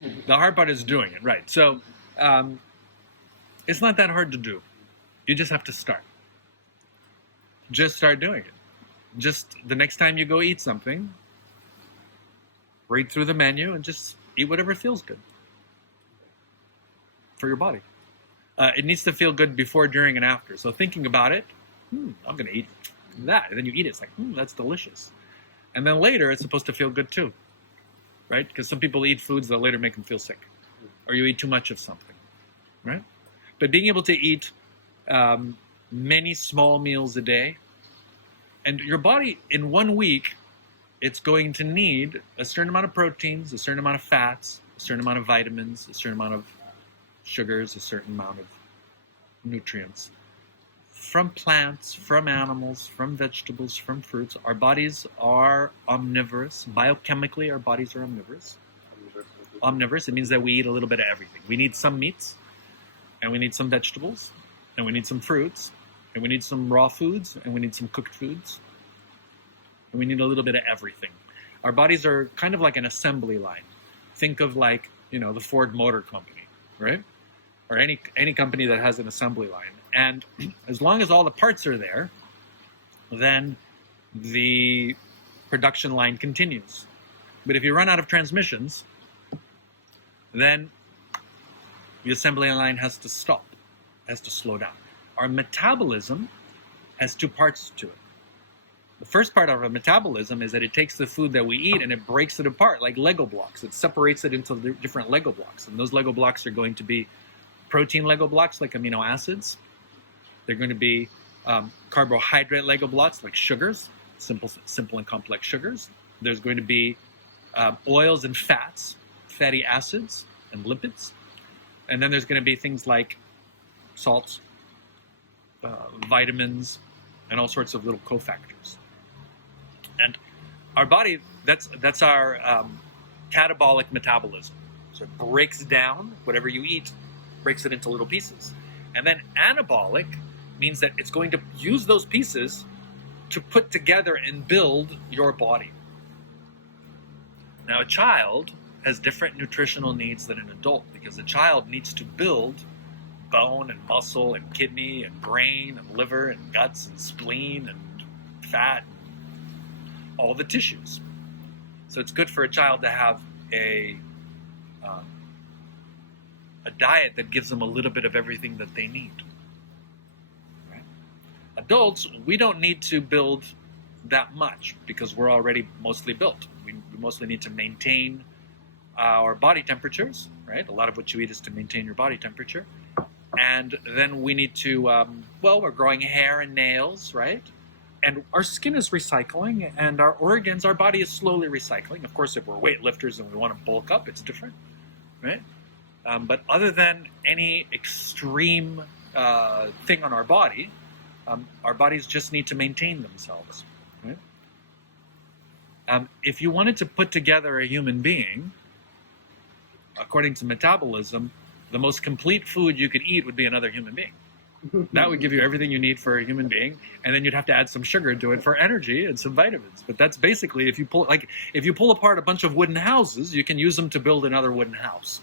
The hard part is doing it, right? So it's not that hard to do. You just have to start. Just start doing it. Just the next time you go eat something, read through the menu and just eat whatever feels good for your body. It needs to feel good before, during, and after. So thinking about it, I'm going to eat that. And then you eat it. It's like, that's delicious. And then later, it's supposed to feel good too, right? Because some people eat foods that later make them feel sick. Or you eat too much of something, right? But being able to eat many small meals a day, and your body in 1 week, it's going to need a certain amount of proteins, a certain amount of fats, a certain amount of vitamins, a certain amount of sugars, a certain amount of nutrients from plants, from animals, from vegetables, from fruits. Our bodies are omnivorous. Biochemically, our bodies are omnivorous. Omnivorous, it means that we eat a little bit of everything. We need some meats, and we need some vegetables, and we need some fruits, and we need some raw foods, and we need some cooked foods. And we need a little bit of everything. Our bodies are kind of like an assembly line. Think of like, the Ford Motor Company, right? Or any company that has an assembly line. And as long as all the parts are there, then the production line continues. But if you run out of transmissions, then the assembly line has to stop, has to slow down. Our metabolism has 2 parts to it. The first part of our metabolism is that it takes the food that we eat and it breaks it apart like Lego blocks. It separates it into different Lego blocks. And those Lego blocks are going to be protein Lego blocks like amino acids. They're going to be carbohydrate Lego blocks like sugars, simple and complex sugars. There's going to be oils and fats, fatty acids and lipids. And then there's going to be things like salts, vitamins, and all sorts of little cofactors. And our body, that's our catabolic metabolism. So it breaks down whatever you eat, breaks it into little pieces. And then anabolic means that it's going to use those pieces to put together and build your body. Now, a child has different nutritional needs than an adult because a child needs to build bone and muscle and kidney and brain and liver and guts and spleen and fat, all the tissues. So it's good for a child to have a diet that gives them a little bit of everything that they need. Right? Adults, we don't need to build that much because we're already mostly built. We mostly need to maintain our body temperatures, right? A lot of what you eat is to maintain your body temperature. And then we need to, we're growing hair and nails, right? And our skin is recycling, and our organs, our body is slowly recycling. Of course, if we're weightlifters and we want to bulk up, it's different, right? But other than any extreme thing on our bodies just need to maintain themselves, right? If you wanted to put together a human being, according to metabolism, the most complete food you could eat would be another human being. That would give you everything you need for a human being, and then you'd have to add some sugar to it for energy and some vitamins. But that's basically, if you pull apart a bunch of wooden houses, you can use them to build another wooden house.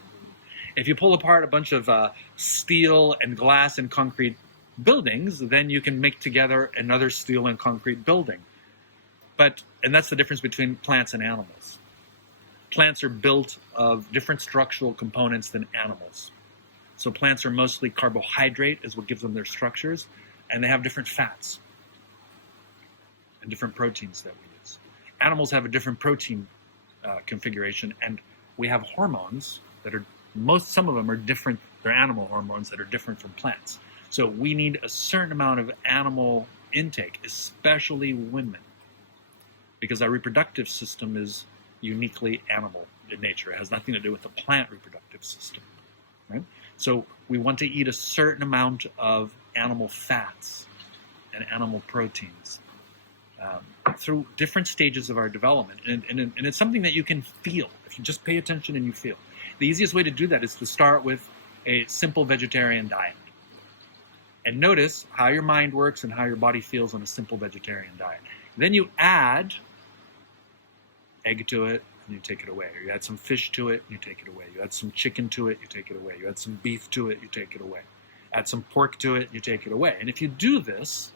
If you pull apart a bunch of steel and glass and concrete buildings, then you can make together another steel and concrete building. And that's the difference between plants and animals. Plants are built of different structural components than animals. So plants are mostly carbohydrate is what gives them their structures, and they have different fats and different proteins that we use. Animals have a different protein configuration, and we have hormones that are some of them are different. They're animal hormones that are different from plants. So we need a certain amount of animal intake, especially women, because our reproductive system is uniquely animal in nature. It has nothing to do with the plant reproductive system, right? So we want to eat a certain amount of animal fats and animal proteins through different stages of our development. And it's something that you can feel if you just pay attention and you feel. The easiest way to do that is to start with a simple vegetarian diet. And notice how your mind works and how your body feels on a simple vegetarian diet. Then you add egg to it, and you take it away. Or you add some fish to it, and you take it away. You add some chicken to it, you take it away. You add some beef to it, you take it away. Add some pork to it, you take it away. And if you do this,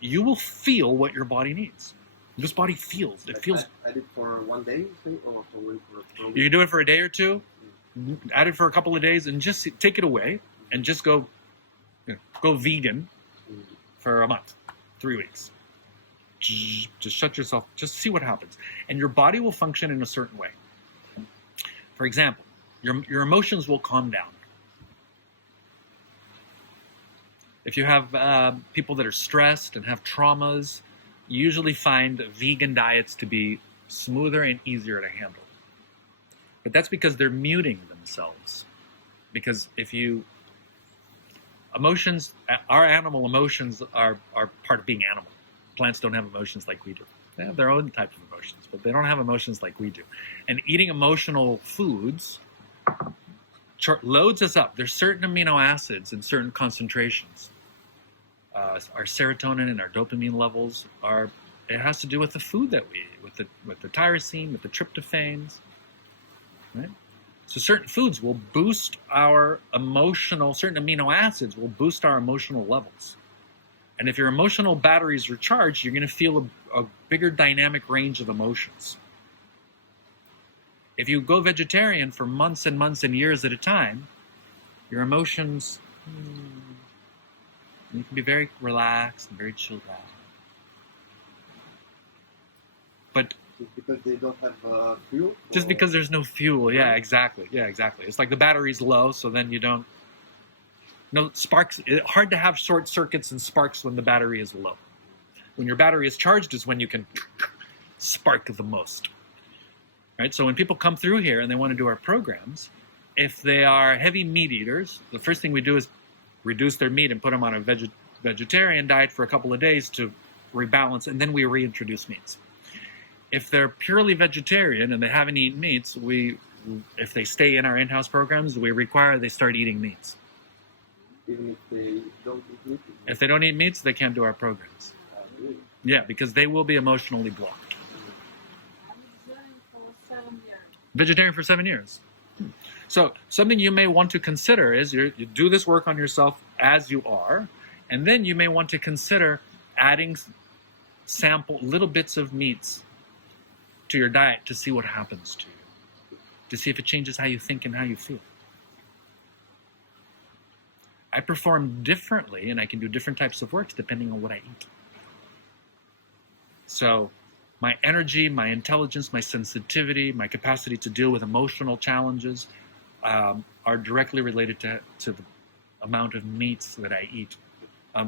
you will feel what your body needs. This body feels. It feels. I did for 1 day, or for You can do it for a day or two. Add it for a couple of days, and just take it away, and just go vegan for a month, 3 weeks. Just shut yourself. Just see what happens, and your body will function in a certain way. For example, your emotions will calm down. If you have people that are stressed and have traumas, you usually find vegan diets to be smoother and easier to handle. But that's because they're muting themselves. Because our animal emotions are part of being animal. Plants don't have emotions like we do. They have their own type of emotions, but they don't have emotions like we do. And eating emotional foods loads us up. There's certain amino acids in certain concentrations. Our serotonin and our dopamine levels it has to do with the food that we eat, with the tyrosine, with the tryptophanes, right? So certain foods will boost certain amino acids will boost our emotional levels. And if your emotional battery is recharged, you're going to feel a bigger dynamic range of emotions. If you go vegetarian for months and months and years at a time, your emotions, you can be very relaxed and very chilled out. But just because they don't have fuel? Just because there's no fuel, yeah, exactly. It's like the battery's low, so then you don't... No sparks. It's hard to have short circuits and sparks when the battery is low. When your battery is charged is when you can spark the most. Right? So when people come through here and they want to do our programs, if they are heavy meat eaters, the first thing we do is reduce their meat and put them on a vegetarian diet for a couple of days to rebalance, and then we reintroduce meats. If they're purely vegetarian and they haven't eaten meats, if they stay in our in-house programs, we require they start eating meats. Even if they don't eat meat? If they don't eat meats, they can't do our programs. Really? Yeah, because they will be emotionally blocked. Vegetarian for 7 years. So something you may want to consider is you do this work on yourself as you are, and then you may want to consider adding little bits of meats to your diet to see what happens to you, to see if it changes how you think and how you feel. I perform differently, and I can do different types of works depending on what I eat. So my energy, my intelligence, my sensitivity, my capacity to deal with emotional challenges are directly related to the amount of meats that I eat.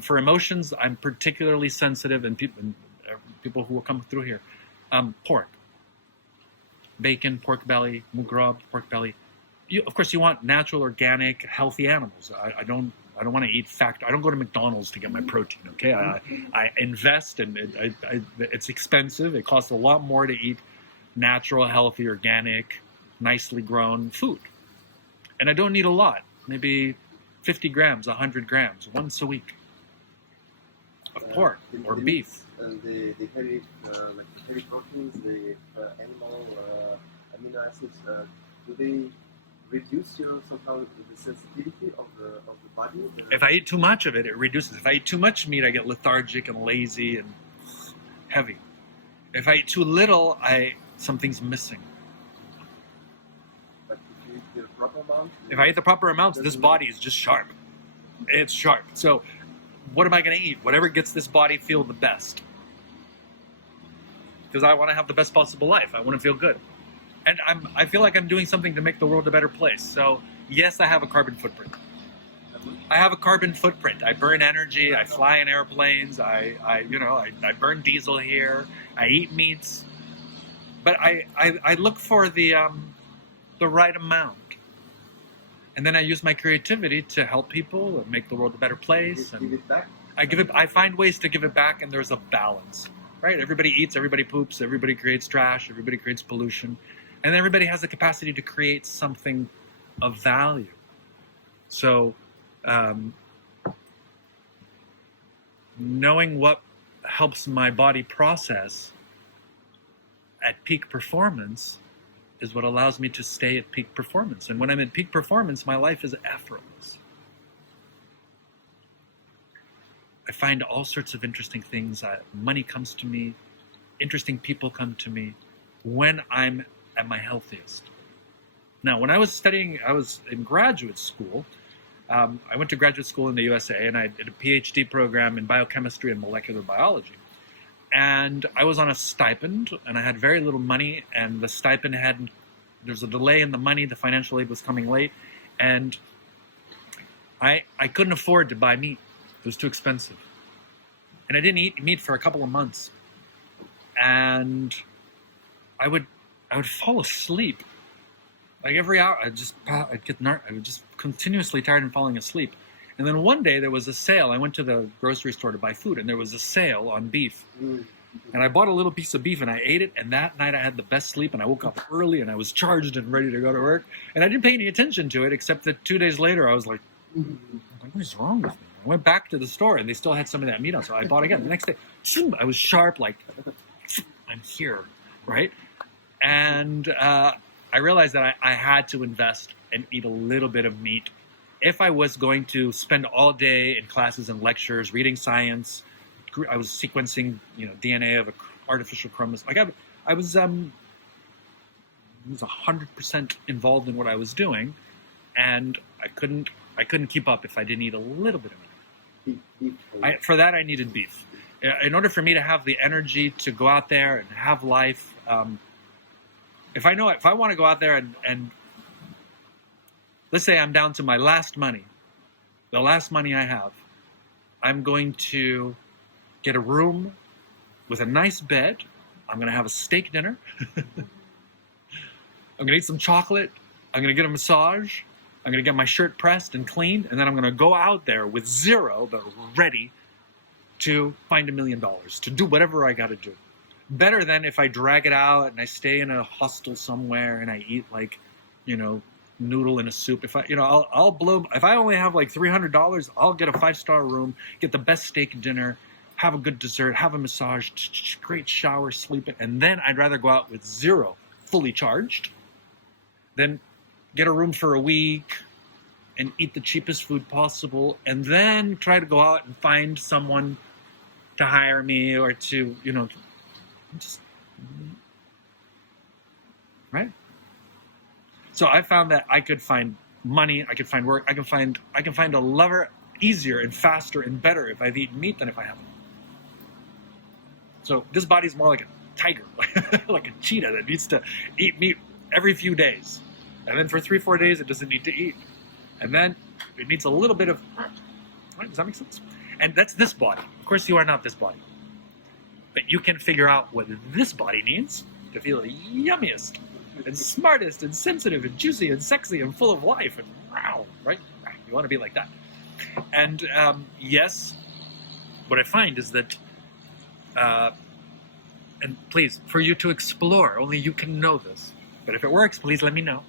For emotions, I'm particularly sensitive, and people who will come through here, pork, bacon, pork belly, mugrab, pork belly. Of course, you want natural, organic, healthy animals. I don't want to eat I don't go to McDonald's to get my protein. Okay, I invest, and it's expensive. It costs a lot more to eat natural, healthy, organic, nicely grown food, and I don't need a lot. Maybe 50 grams, 100 grams once a week of pork or beef. The heavy proteins, the animal amino acids, do they reduce somehow the sensitivity of the body? If I eat too much of it, it reduces. If I eat too much meat, I get lethargic and lazy and heavy. If I eat too little, something's missing. But if you eat the proper amount? If I eat the proper amount, this body is just sharp. It's sharp. So what am I going to eat? Whatever gets this body feel the best. Because I want to have the best possible life. I want to feel good. And I feel like I'm doing something to make the world a better place. So yes, I have a carbon footprint. I have a carbon footprint. I burn energy. I fly in airplanes. I burn diesel here. I eat meats. But I look for the right amount. And then I use my creativity to help people and make the world a better place. Give it back? I find ways to give it back, and there's a balance. Right? Everybody eats, everybody poops, everybody creates trash, everybody creates pollution. And everybody has the capacity to create something of value. So, knowing what helps my body process at peak performance is what allows me to stay at peak performance. And when I'm at peak performance, my life is effortless. I find all sorts of interesting things. Money comes to me. Interesting people come to me when I'm at my healthiest. Now, when I was studying, I was in graduate school. I went to graduate school in the USA, and I did a PhD program in biochemistry and molecular biology. And I was on a stipend, and I had very little money, and the stipend there's a delay in the money, the financial aid was coming late, and I couldn't afford to buy meat. It was too expensive. And I didn't eat meat for a couple of months. And I would fall asleep. Like every hour, I would just continuously tired and falling asleep. And then one day there was a sale. I went to the grocery store to buy food, and there was a sale on beef. And I bought a little piece of beef, and I ate it. And that night I had the best sleep, and I woke up early, and I was charged and ready to go to work. And I didn't pay any attention to it, except that 2 days later I was like, what is wrong with me? I went back to the store, and they still had some of that meat on, so I bought again. The next day, I was sharp, like, I'm here, right? And I realized that I had to invest and eat a little bit of meat if I was going to spend all day in classes and lectures reading science. I was sequencing, DNA of an artificial chromosome. Like I was 100% involved in what I was doing, and I couldn't keep up if I didn't eat a little bit of meat. For that, I needed beef. In order for me to have the energy to go out there and have life. If I want to go out there and let's say I'm down to my last money, the last money I have, I'm going to get a room with a nice bed. I'm going to have a steak dinner. I'm going to eat some chocolate. I'm going to get a massage. I'm going to get my shirt pressed and cleaned. And then I'm going to go out there with zero, but ready to find $1 million, to do whatever I got to do. Better than if I drag it out and I stay in a hostel somewhere and I eat noodle in a soup. If I'll blow. If I only have like $300, I'll get a 5-star room, get the best steak dinner, have a good dessert, have a massage, great shower, sleep it, and then I'd rather go out with zero, fully charged, than get a room for a week and eat the cheapest food possible, and then try to go out and find someone to hire me or to just right. So I found that I could find money, I could find work, I can find a lover easier and faster and better if I've eaten meat than if I haven't. So this body's more like a tiger, like a cheetah that needs to eat meat every few days. And then for 3-4 days it doesn't need to eat. And then it needs a little bit of, right? Does that make sense? And that's this body. Of course you are not this body. But you can figure out what this body needs to feel yummiest and smartest and sensitive and juicy and sexy and full of life and wow, right? You want to be like that. And yes, what I find is that, and please, for you to explore, only you can know this. But if it works, please let me know.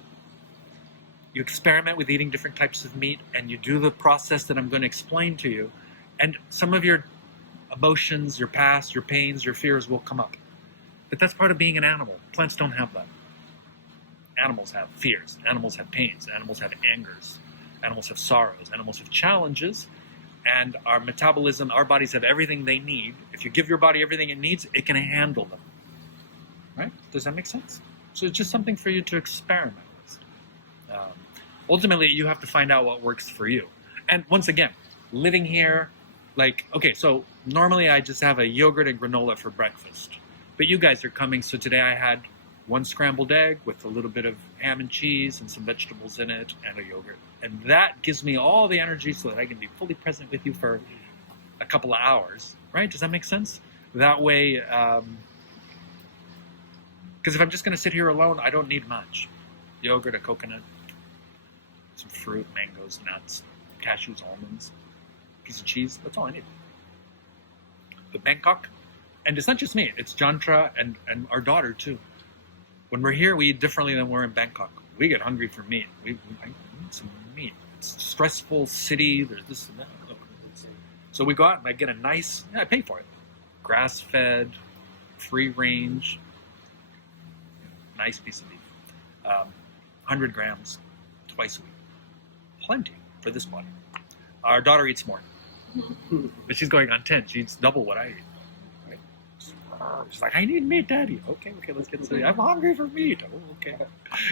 You experiment with eating different types of meat and you do the process that I'm going to explain to you. And some of your emotions, your past, your pains, your fears will come up. But that's part of being an animal. Plants don't have that. Animals have fears. Animals have pains. Animals have angers. Animals have sorrows. Animals have challenges. And our metabolism, our bodies have everything they need. If you give your body everything it needs, it can handle them. Right? Does that make sense? So it's just something for you to experiment with. Ultimately, you have to find out what works for you. And once again, living here, so normally I just have a yogurt and granola for breakfast. But you guys are coming, so today I had 1 scrambled egg with a little bit of ham and cheese and some vegetables in it and a yogurt. And that gives me all the energy so that I can be fully present with you for a couple of hours, right? Does that make sense? That way, because if I'm just going to sit here alone, I don't need much. Yogurt, a coconut, some fruit, mangoes, nuts, cashews, almonds, piece of cheese. That's all I need. But Bangkok, and it's not just me, it's Jantra and our daughter too. When we're here, we eat differently than we're in Bangkok. We get hungry for meat. I need some meat. It's a stressful city. There's this and that. So we go out and I get I pay for it. Grass-fed, free range, nice piece of beef. 100 grams twice a week. Plenty for this body. Our daughter eats more. But she's going on 10. She eats double what I eat. Right? She's like, I need meat, Daddy. Okay, let's get some. I'm hungry for meat. Oh, okay.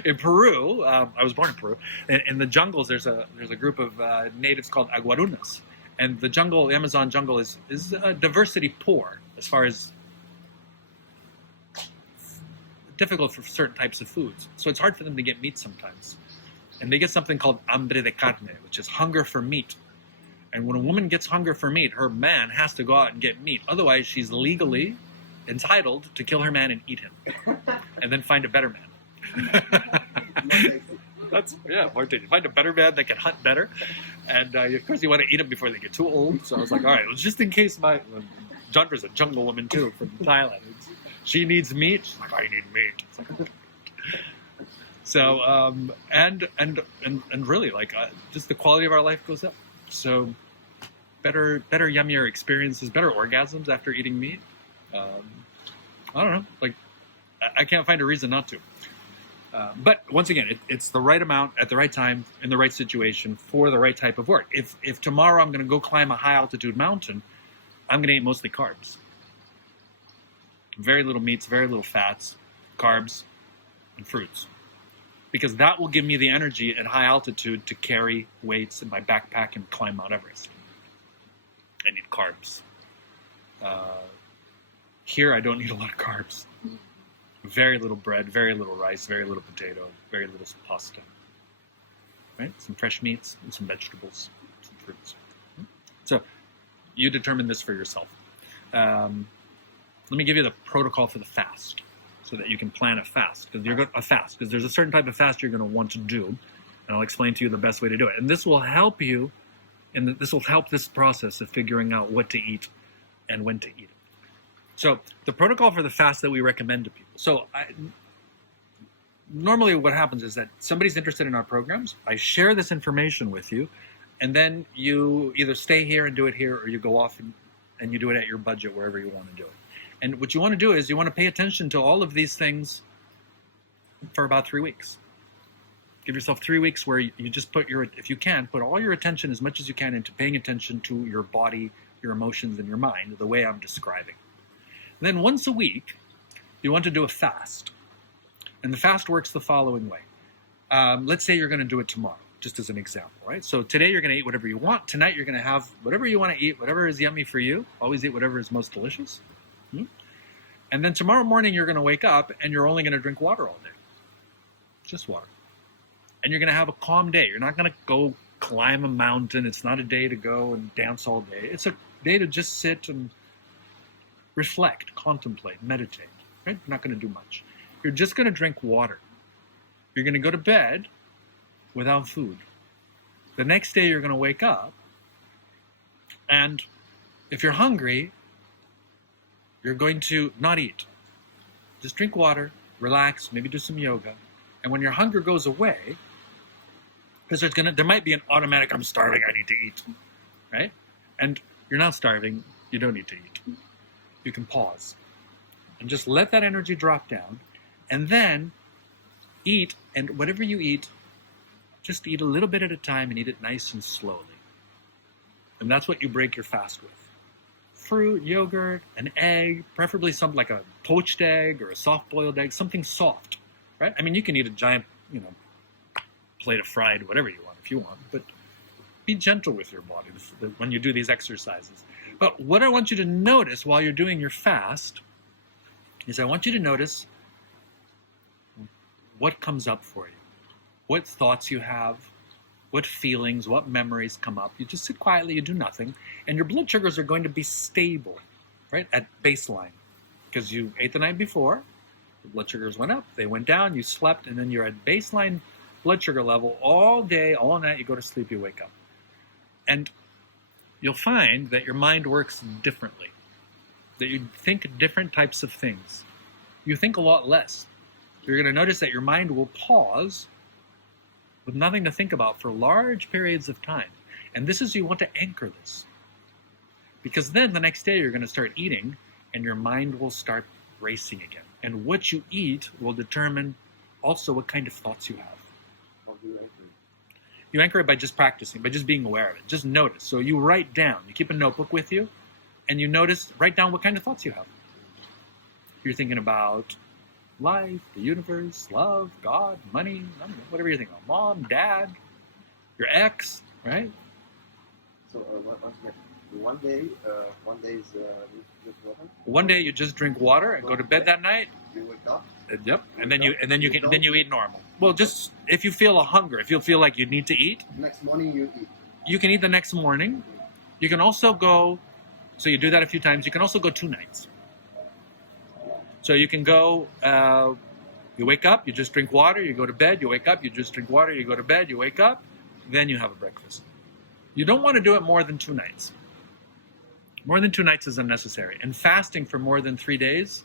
In Peru, I was born in Peru. In the jungles, there's a group of natives called aguarunas. And the jungle, the Amazon jungle, is diversity poor as far as difficult for certain types of foods. So it's hard for them to get meat sometimes. And they get something called hambre de carne, which is hunger for meat. And when a woman gets hunger for meat, her man has to go out and get meat. Otherwise, she's legally entitled to kill her man and eat him. And then find a better man. That's, yeah, more tasty. Find a better man that can hunt better. And of course, you want to eat them before they get too old. So I was like, all right, well, just in case Jandra's a jungle woman too from Thailand. She needs meat. She's like, I need meat. It's like, okay. So, and really, like, just the quality of our life goes up. So, better, yummier experiences, better orgasms after eating meat. I don't know. Like, I can't find a reason not to. But once again, it's the right amount at the right time in the right situation for the right type of work. If tomorrow I'm going to go climb a high altitude mountain, I'm going to eat mostly carbs. Very little meats, very little fats, carbs, and fruits. Because that will give me the energy at high altitude to carry weights in my backpack and climb Mount Everest. I need carbs. Here, I don't need a lot of carbs. Very little bread, very little rice, very little potato, very little pasta. Right? Some fresh meats and some vegetables, some fruits. So, you determine this for yourself. Let me give you the protocol for the fast so that you can plan a fast. Because there's a certain type of fast you're going to want to do, and I'll explain to you the best way to do it. And this will help you, and this will help this process of figuring out what to eat and when to eat it. So the protocol for the fast that we recommend to people. So normally what happens is that somebody's interested in our programs. I share this information with you, and then you either stay here and do it here, or you go off and you do it at your budget wherever you want to do it. And what you want to do is you want to pay attention to all of these things for about 3 weeks. Give yourself 3 weeks where you just put all your attention as much as you can into paying attention to your body, your emotions, and your mind, the way I'm describing. And then once a week, you want to do a fast. And the fast works the following way. Let's say you're going to do it tomorrow, just as an example, right? So today you're going to eat whatever you want. Tonight you're going to have whatever you want to eat, whatever is yummy for you. Always eat whatever is most delicious. And then tomorrow morning you're going to wake up and you're only going to drink water all day. Just water. And you're going to have a calm day. You're not going to go climb a mountain. It's not a day to go and dance all day. It's a day to just sit and reflect, contemplate, meditate. Right? You're not going to do much. You're just going to drink water. You're going to go to bed without food. The next day you're going to wake up, and if you're hungry, you're going to not eat. Just drink water, relax, maybe do some yoga. And when your hunger goes away, because there might be an automatic, I'm starving, I need to eat, right? And you're not starving, you don't need to eat. You can pause and just let that energy drop down, and then eat, and whatever you eat, just eat a little bit at a time and eat it nice and slowly. And that's what you break your fast with. Fruit, yogurt, an egg, preferably something like a poached egg or a soft-boiled egg, something soft, right? I mean, you can eat a giant, plate of fried, whatever you want if you want, but be gentle with your body when you do these exercises. But what I want you to notice while you're doing your fast is I want you to notice what comes up for you, what thoughts you have, what feelings, what memories come up. You just sit quietly, you do nothing, and your blood sugars are going to be stable, right, at baseline. Because you ate the night before, the blood sugars went up, they went down, you slept, and then you're at baseline blood sugar level all day, all night, you go to sleep, you wake up. And you'll find that your mind works differently, that you think different types of things. You think a lot less. You're going to notice that your mind will pause with nothing to think about for large periods of time. And this is, you want to anchor this. Because then the next day you're going to start eating and your mind will start racing again. And what you eat will determine also what kind of thoughts you have. How do you anchor? You anchor it by just practicing, by just being aware of it. Just notice. So you write down. You keep a notebook with you, and you write down what kind of thoughts you have. You're thinking about life, the universe, love, God, money, I don't know, whatever you're thinking about. Mom, dad, your ex, right? So once again, one day is with water. One day you just drink water and go to bed that night. You wake up. Yep, and then you eat normal. Well, just if you feel a hunger, if you feel like you need to eat, Next morning you eat. you can eat the next morning. You can also go. So you do that a few times. You can also go 2 nights. So you can go. You wake up, you just drink water. You go to bed. You wake up, you just drink water. You go to bed. You wake up, then you have a breakfast. You don't want to do it more than 2 nights. More than 2 nights is unnecessary. And fasting for more than 3 days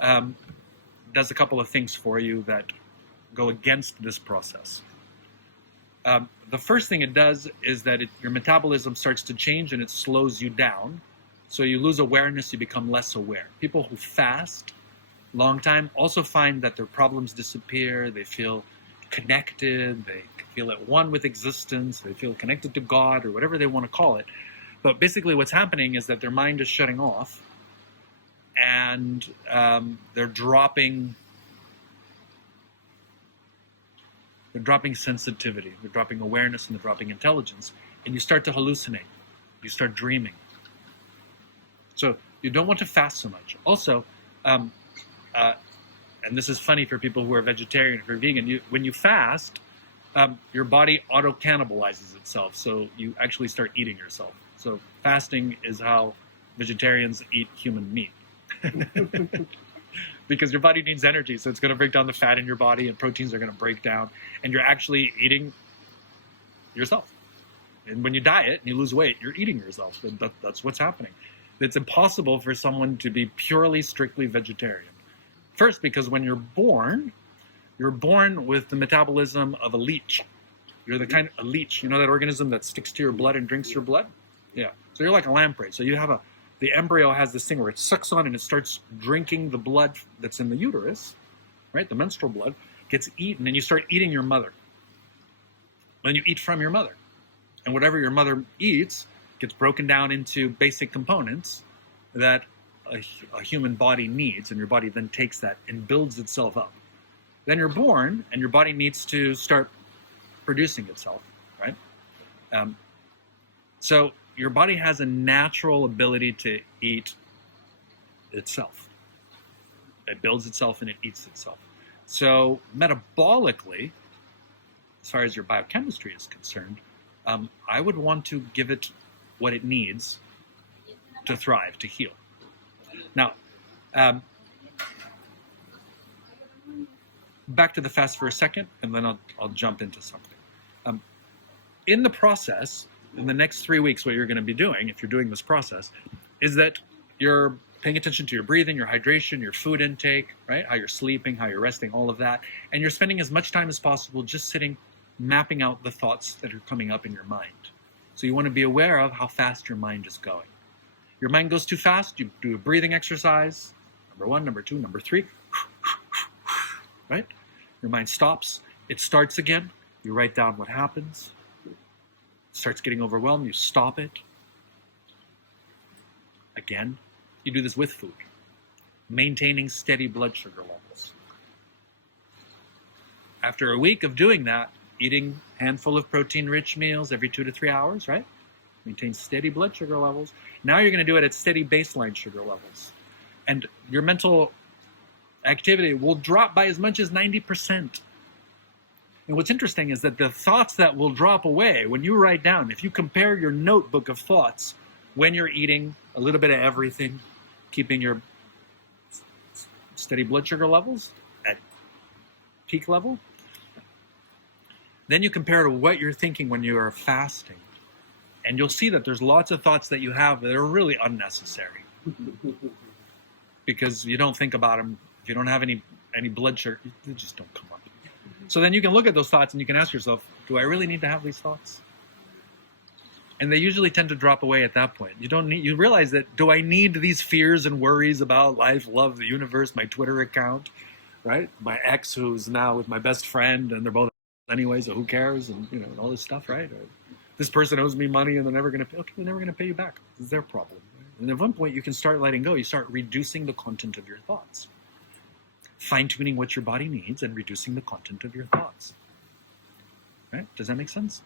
does a couple of things for you that go against this process. The first thing it does is that your metabolism starts to change and it slows you down. So you lose awareness, you become less aware. People who fast long time also find that their problems disappear, they feel connected, they feel at one with existence, they feel connected to God or whatever they want to call it. But basically what's happening is that their mind is shutting off and they're dropping sensitivity, they're dropping awareness, and they're dropping intelligence, and you start to hallucinate, you start dreaming. So you don't want to fast so much. Also, and this is funny for people who are vegetarian or vegan, when you fast, your body auto-cannibalizes itself, so you actually start eating yourself. So fasting is how vegetarians eat human meat. Because your body needs energy, so it's going to break down the fat in your body, and proteins are going to break down, and you're actually eating yourself. And when you diet and you lose weight, you're eating yourself. That's what's happening. It's impossible for someone to be purely, strictly vegetarian. First, because when you're born with the metabolism of a leech. You're the kind of a leech. You know that organism that sticks to your blood and drinks your blood? Yeah. So you're like a lamprey. So you have the embryo has this thing where it sucks on and it starts drinking the blood that's in the uterus, right? The menstrual blood gets eaten, and you start eating your mother. Then you eat from your mother. And whatever your mother eats gets broken down into basic components that a human body needs, and your body then takes that and builds itself up. Then you're born, and your body needs to start producing itself, right? So your body has a natural ability to eat itself. It builds itself and it eats itself. So metabolically, as far as your biochemistry is concerned, I would want to give it what it needs to thrive, to heal. Now, back to the fast for a second, and then I'll jump into something. In the process, in the next 3 weeks, what you're going to be doing, if you're doing this process, is that you're paying attention to your breathing, your hydration, your food intake, right? How you're sleeping, how you're resting, all of that. And you're spending as much time as possible just sitting, mapping out the thoughts that are coming up in your mind. So you want to be aware of how fast your mind is going. Your mind goes too fast, you do a breathing exercise, number 1, number 2, number 3, right? Your mind stops, it starts again, you write down what happens, it starts getting overwhelmed, you stop it. Again, you do this with food, maintaining steady blood sugar levels. After a week of doing that, eating a handful of protein-rich meals every 2 to 3 hours, right? Maintain steady blood sugar levels. Now you're going to do it at steady baseline sugar levels. And your mental activity will drop by as much as 90%. And what's interesting is that the thoughts that will drop away when you write down, if you compare your notebook of thoughts when you're eating a little bit of everything, keeping your steady blood sugar levels at peak level, then you compare to what you're thinking when you are fasting. And you'll see that there's lots of thoughts that you have that are really unnecessary. Because you don't think about them. If you don't have any blood sugar, they just don't come up. So then you can look at those thoughts and you can ask yourself, do I really need to have these thoughts? And they usually tend to drop away at that point. You realize that, do I need these fears and worries about life, love, the universe, my Twitter account? right? My ex who's now with my best friend, and they're both anyway, so who cares? And all this stuff, right? Or this person owes me money and they're never going to pay. Okay, they're never going to pay you back. It's their problem. Right? And at one point, you can start letting go. You start reducing the content of your thoughts, fine-tuning what your body needs, and reducing the content of your thoughts. Right? Does that make sense?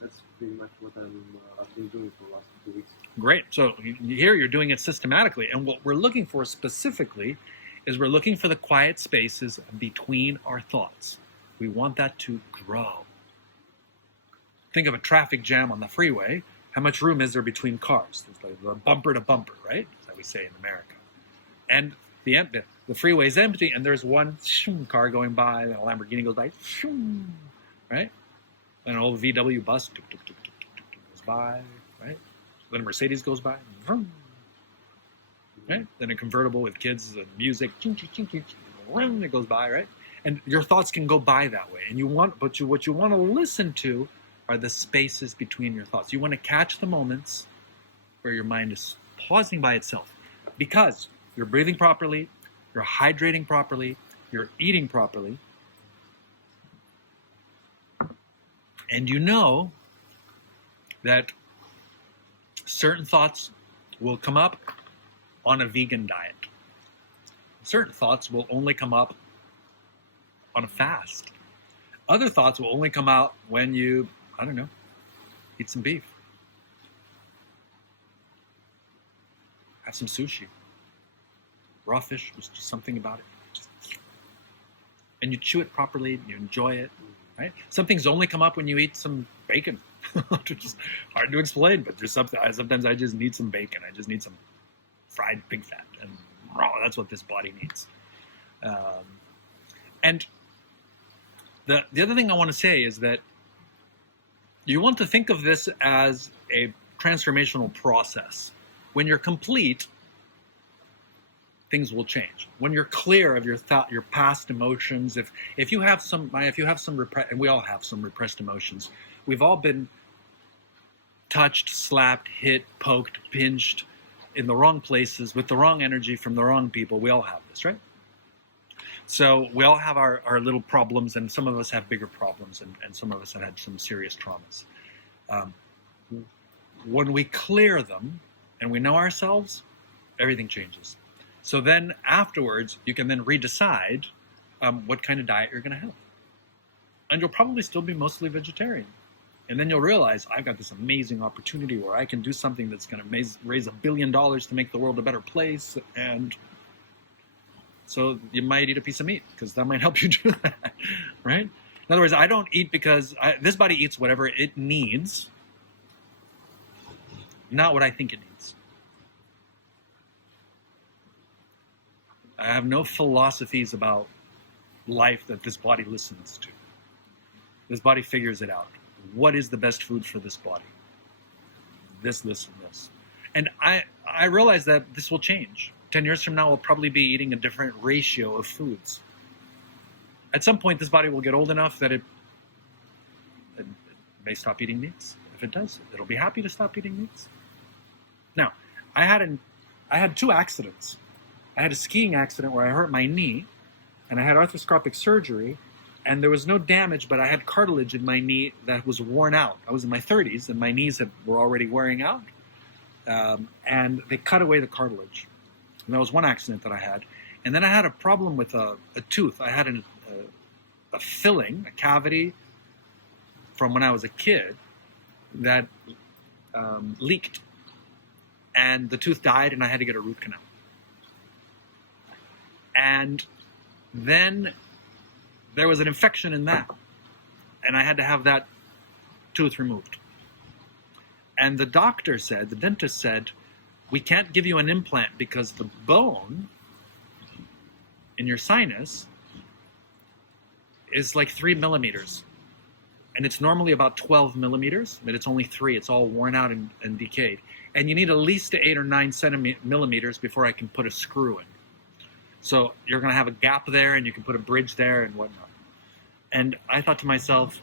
That's pretty much what I've been doing for the last 2 weeks. Great. So here you're doing it systematically. And what we're looking for specifically is we're looking for the quiet spaces between our thoughts. We want that to grow. Think of a traffic jam on the freeway. How much room is there between cars? It's like bumper to bumper, right? That's how we say in America. And the freeway is empty, and there's one car going by, and a Lamborghini goes by, right? And an old VW bus goes by, right? Then a Mercedes goes by, right? Then a convertible with kids and music, it goes by, right? And your thoughts can go by that way. And what you want to listen to are the spaces between your thoughts. You want to catch the moments where your mind is pausing by itself, because you're breathing properly, you're hydrating properly, you're eating properly, and you know that certain thoughts will come up on a vegan diet. Certain thoughts will only come up on a fast. Other thoughts will only come out when you, eat some beef. Have some sushi. Raw fish, there's just something about it. And you chew it properly, you enjoy it, right? Some things only come up when you eat some bacon. It's just hard to explain, but there's something. Sometimes I just need some bacon. I just need some fried pig fat, and that's what this body needs. And the other thing I want to say is that you want to think of this as a transformational process. When you're complete, things will change. When you're clear of your thought, your past emotions, if you have some and we all have some repressed emotions. We've all been touched, slapped, hit, poked, pinched in the wrong places with the wrong energy from the wrong people. We all have this, right? So we all have our little problems, and some of us have bigger problems, and some of us have had some serious traumas. When we clear them and we know ourselves, everything changes. So then afterwards, you can then redecide what kind of diet you're going to have. And you'll probably still be mostly vegetarian. And then you'll realize, I've got this amazing opportunity where I can do something that's going to raise $1 billion to make the world a better place. And so you might eat a piece of meat, because that might help you do that, right? In other words, I don't eat because this body eats whatever it needs, not what I think it needs. I have no philosophies about life that this body listens to. This body figures it out. What is the best food for this body? This, and this. And I realize that this will change. 10 years from now, we'll probably be eating a different ratio of foods. At some point, this body will get old enough that it may stop eating meats. If it does, it'll be happy to stop eating meats. Now, I had 2 accidents. I had a skiing accident where I hurt my knee, and I had arthroscopic surgery, and there was no damage, but I had cartilage in my knee that was worn out. I was in my 30s, and my knees were already wearing out, and they cut away the cartilage. And that was one accident that I had. And then I had a problem with a tooth. I had a filling, a cavity from when I was a kid that leaked. And the tooth died, and I had to get a root canal. And then there was an infection in that, and I had to have that tooth removed. And the dentist said, we can't give you an implant because the bone in your sinus is like 3 millimeters. And it's normally about 12 millimeters, but it's only 3. It's all worn out and decayed. And you need at least 8 or 9 millimeters before I can put a screw in. So you're going to have a gap there, and you can put a bridge there and whatnot. And I thought to myself,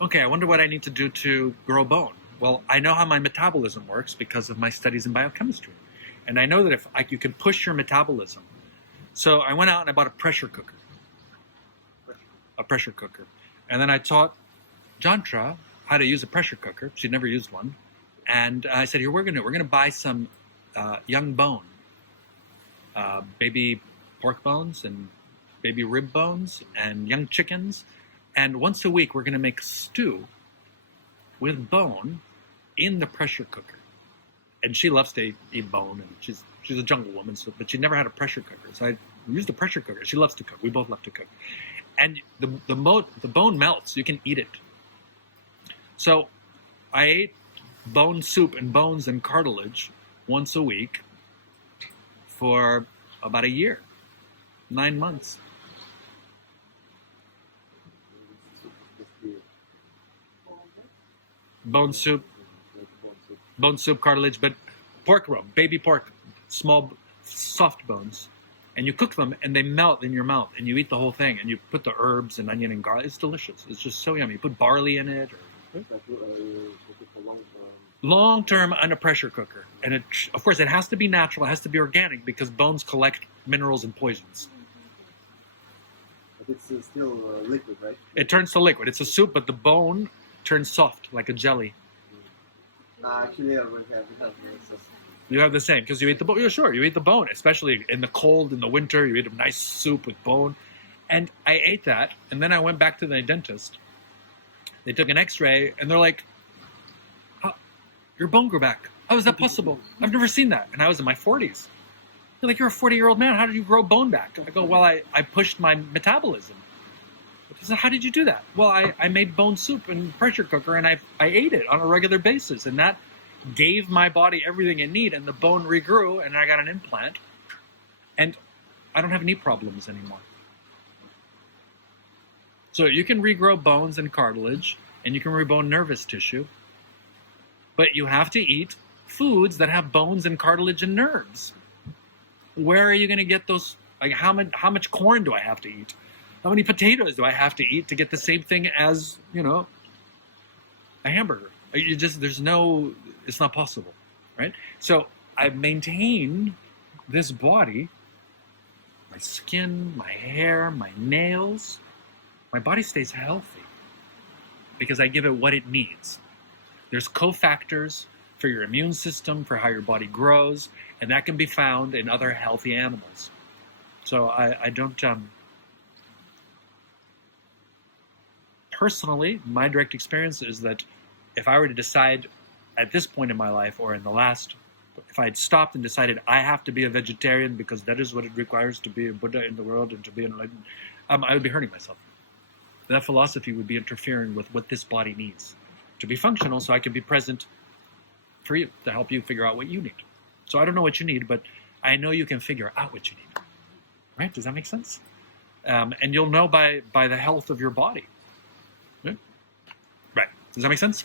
okay, I wonder what I need to do to grow bone. Well, I know how my metabolism works because of my studies in biochemistry. And I know that if you can push your metabolism So I went out and I bought a pressure cooker. And then I taught Jantra how to use a pressure cooker. She'd never used one. And I said, here, we're gonna buy some young bone, baby pork bones and baby rib bones and young chickens. And once a week, we're gonna make stew with bone in the pressure cooker. And she loves to eat bone, and she's a jungle woman, but she never had a pressure cooker. So I used a pressure cooker. She loves to cook. We both love to cook. And the bone melts. You can eat it. So I ate bone soup and bones and cartilage once a week for about a year, 9 months. Bone soup, cartilage, but pork rub, baby pork, small, soft bones. And you cook them, and they melt in your mouth, and you eat the whole thing, and you put the herbs and onion and garlic. It's delicious. It's just so yummy. You put barley in it. Long term on a pressure cooker. And of course, it has to be natural. It has to be organic, because bones collect minerals and poisons. But it's still liquid, right? It turns to liquid. It's a soup, but the bone turns soft, like a jelly. Actually, we have You have the same, because you eat the bone. Yeah, sure, you eat the bone, especially in the cold, in the winter. You eat a nice soup with bone. And I ate that, and then I went back to the dentist. They took an x-ray, and they're like, your bone grew back. How is that possible? I've never seen that. And I was in my 40s. They're like, you're a 40-year-old man. How did you grow bone back? I go, well, I pushed my metabolism. He said, how did you do that? Well, I made bone soup in pressure cooker, and I ate it on a regular basis. And that gave my body everything it needed, and the bone regrew, and I got an implant. And I don't have knee problems anymore. So you can regrow bones and cartilage, and you can rebone nervous tissue. But you have to eat foods that have bones and cartilage and nerves. Where are you going to get those? Like, how much corn do I have to eat? How many potatoes do I have to eat to get the same thing as, a hamburger? It's not possible, right? So I've maintained this body, my skin, my hair, my nails. My body stays healthy because I give it what it needs. There's cofactors for your immune system, for how your body grows, and that can be found in other healthy animals. So I don't... Personally, my direct experience is that if I were to decide at this point in my life, or in the last, if I had stopped and decided I have to be a vegetarian because that is what it requires to be a Buddha in the world and to be enlightened, I would be hurting myself. That philosophy would be interfering with what this body needs to be functional, so I can be present for you, to help you figure out what you need. So I don't know what you need, but I know you can figure out what you need. Right? Does that make sense? And you'll know by the health of your body. Right? Right. Does that make sense?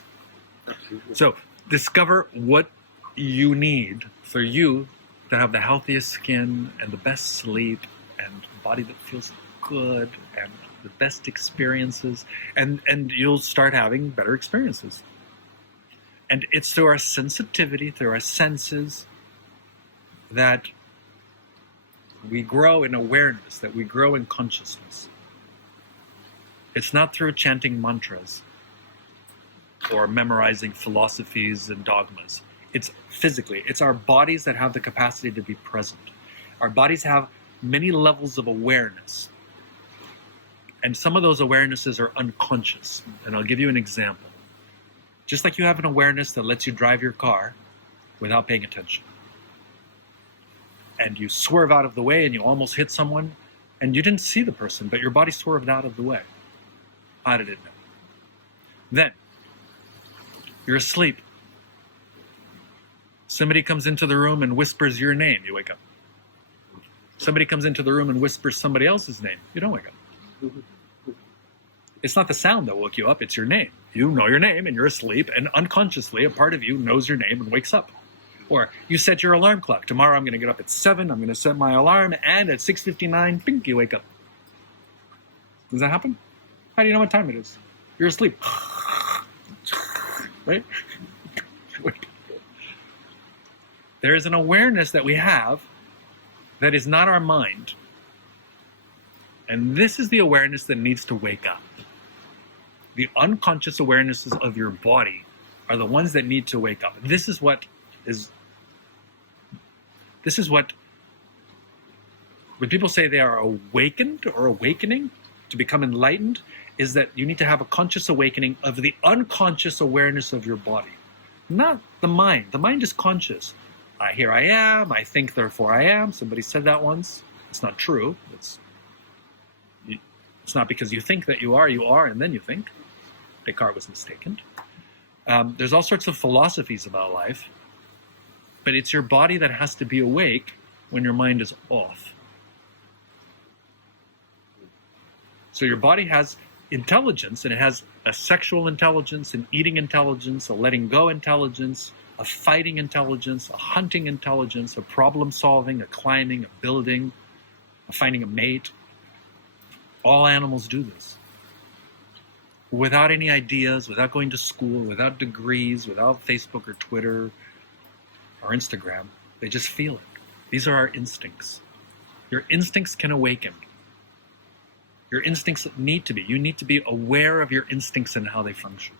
So discover what you need for you to have the healthiest skin and the best sleep and a body that feels good and the best experiences, and you'll start having better experiences. And it's through our sensitivity, through our senses, that we grow in awareness, that we grow in consciousness. It's not through chanting mantras or memorizing philosophies and dogmas. It's physically. It's our bodies that have the capacity to be present. Our bodies have many levels of awareness. And some of those awarenesses are unconscious. And I'll give you an example. Just like you have an awareness that lets you drive your car without paying attention. And you swerve out of the way and you almost hit someone, and you didn't see the person, but your body swerved out of the way. How did it know? Then, you're asleep. Somebody comes into the room and whispers your name, you wake up. Somebody comes into the room and whispers somebody else's name, you don't wake up. It's not the sound that woke you up, it's your name. You know your name and you're asleep, and unconsciously a part of you knows your name and wakes up. Or you set your alarm clock. Tomorrow I'm going to get up at 7, I'm going to set my alarm, and at 6:59, ping, you wake up. Does that happen? How do you know what time it is? You're asleep. Right? There is an awareness that we have that is not our mind. And this is the awareness that needs to wake up. The unconscious awarenesses of your body are the ones that need to wake up. This is what when people say they are awakened or awakening, to become enlightened, is that you need to have a conscious awakening of the unconscious awareness of your body, not the mind. The mind is conscious. Here I am, I think, therefore I am. Somebody said that once. It's not true. It's not because you think that you are, and then you think. Descartes was mistaken. There's all sorts of philosophies about life, but it's your body that has to be awake when your mind is off. So your body has intelligence, and it has a sexual intelligence, an eating intelligence, a letting go intelligence, a fighting intelligence, a hunting intelligence, a problem solving, a climbing, a building, a finding a mate. All animals do this. Without any ideas, without going to school, without degrees, without Facebook or Twitter or Instagram. They just feel it. These are our instincts. Your instincts can awaken. Your instincts need to be. You need to be aware of your instincts and how they function.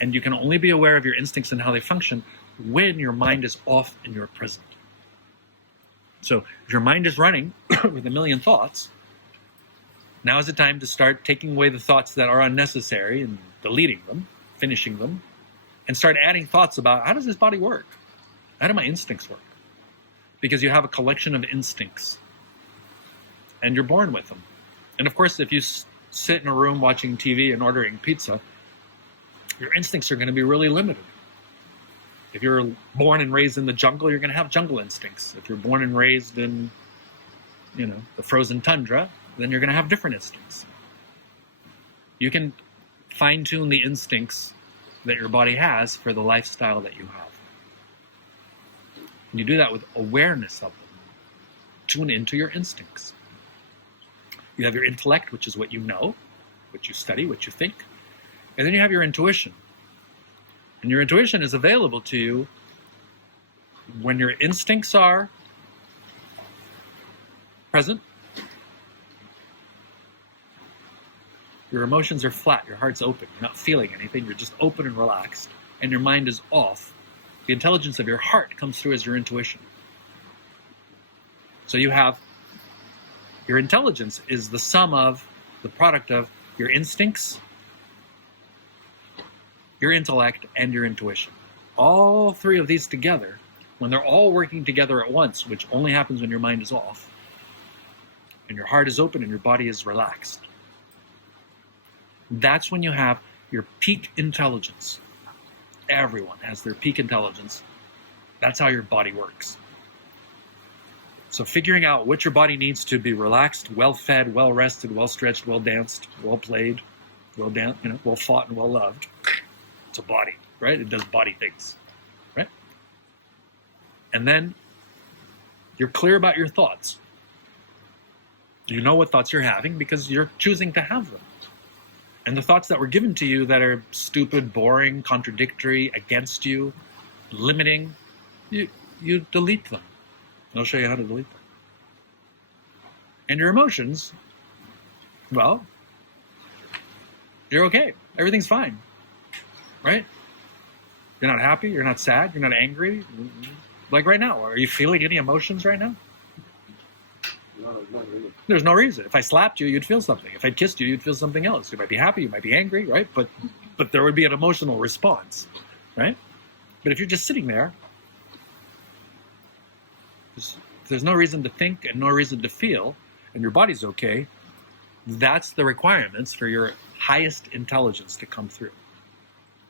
And you can only be aware of your instincts and how they function when your mind is off and you're present. So if your mind is running with a million thoughts, now is the time to start taking away the thoughts that are unnecessary and deleting them, finishing them, and start adding thoughts about, how does this body work? How do my instincts work? Because you have a collection of instincts, and you're born with them. And of course, if you sit in a room watching TV and ordering pizza, your instincts are going to be really limited. If you're born and raised in the jungle, you're going to have jungle instincts. If you're born and raised in, the frozen tundra, then you're going to have different instincts. You can fine-tune the instincts that your body has for the lifestyle that you have. And you do that with awareness of them. Tune into your instincts. You have your intellect, which is what you know, what you study, what you think. And then you have your intuition. And your intuition is available to you when your instincts are present. Your emotions are flat, your heart's open, you're not feeling anything, you're just open and relaxed, and your mind is off. The intelligence of your heart comes through as your intuition. So you have, your intelligence is the sum of, the product of your instincts, your intellect, and your intuition. All three of these together, when they're all working together at once, which only happens when your mind is off, and your heart is open and your body is relaxed, that's when you have your peak intelligence. Everyone has their peak intelligence. That's how your body works. So figuring out what your body needs to be relaxed, well-fed, well-rested, well-stretched, well-danced, well-played, well-fought and well-loved. It's a body, right? It does body things, right? And then you're clear about your thoughts. You know what thoughts you're having because you're choosing to have them. And the thoughts that were given to you that are stupid, boring, contradictory, against you, limiting, you delete them. I'll show you how to delete them. And your emotions, well, you're okay. Everything's fine, right? You're not happy, you're not sad, you're not angry. Like right now, are you feeling any emotions right now? No, not really. There's no reason. If I slapped you, you'd feel something. If I kissed you, you'd feel something else. You might be happy, you might be angry, right? But there would be an emotional response, right? But if you're just sitting there, there's no reason to think and no reason to feel, and your body's okay, that's the requirements for your highest intelligence to come through.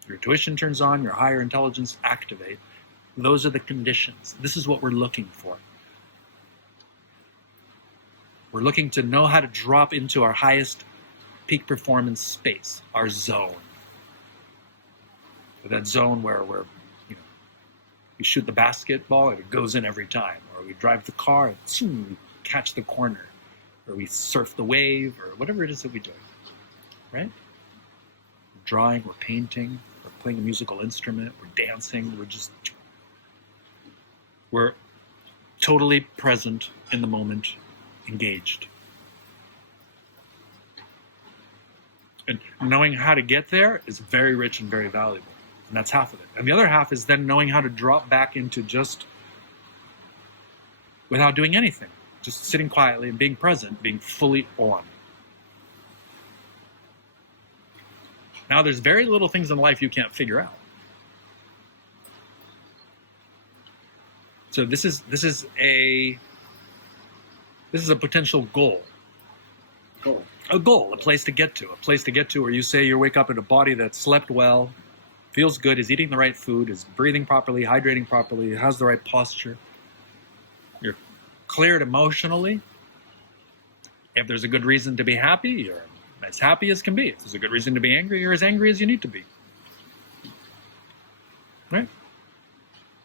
Your intuition turns on, your higher intelligence activate. Those are the conditions. This is what we're looking for. We're looking to know how to drop into our highest peak performance space, our zone. That zone where we shoot the basketball and it goes in every time, or we drive the car and we catch the corner, or we surf the wave, or whatever it is that we do, right? We're drawing, we're painting, we're playing a musical instrument, we're dancing, we're totally present in the moment, engaged. And knowing how to get there is very rich and very valuable. And that's half of it. And the other half is then knowing how to drop back into just without doing anything, just sitting quietly and being present, being fully on. Now, there's very little things in life you can't figure out. So this is a potential goal. A goal, a place to get to, where you say you wake up in a body that slept well, feels good, is eating the right food, is breathing properly, hydrating properly, has the right posture. You're cleared emotionally. If there's a good reason to be happy, you're as happy as can be. If there's a good reason to be angry, you're as angry as you need to be. Right?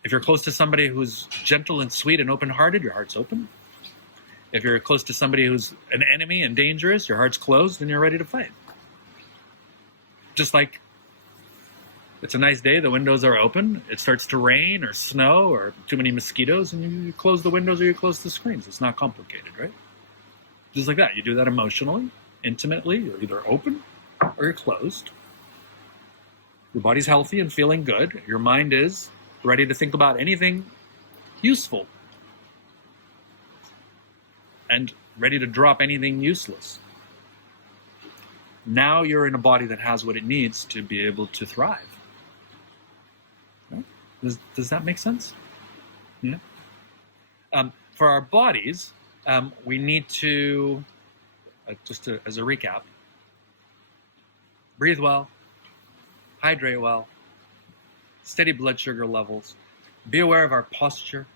If you're close to somebody who's gentle and sweet and open-hearted, your heart's open. If you're close to somebody who's an enemy and dangerous, your heart's closed and you're ready to fight. Just like it's a nice day, the windows are open, it starts to rain or snow or too many mosquitoes, and you close the windows or you close the screens. It's not complicated, right? Just like that. You do that emotionally, intimately. You're either open or you're closed. Your body's healthy and feeling good. Your mind is ready to think about anything useful and ready to drop anything useless. Now you're in a body that has what it needs to be able to thrive. Right? Does that make sense? Yeah. For our bodies, we need to, as a recap, breathe well, hydrate well, steady blood sugar levels, be aware of our posture,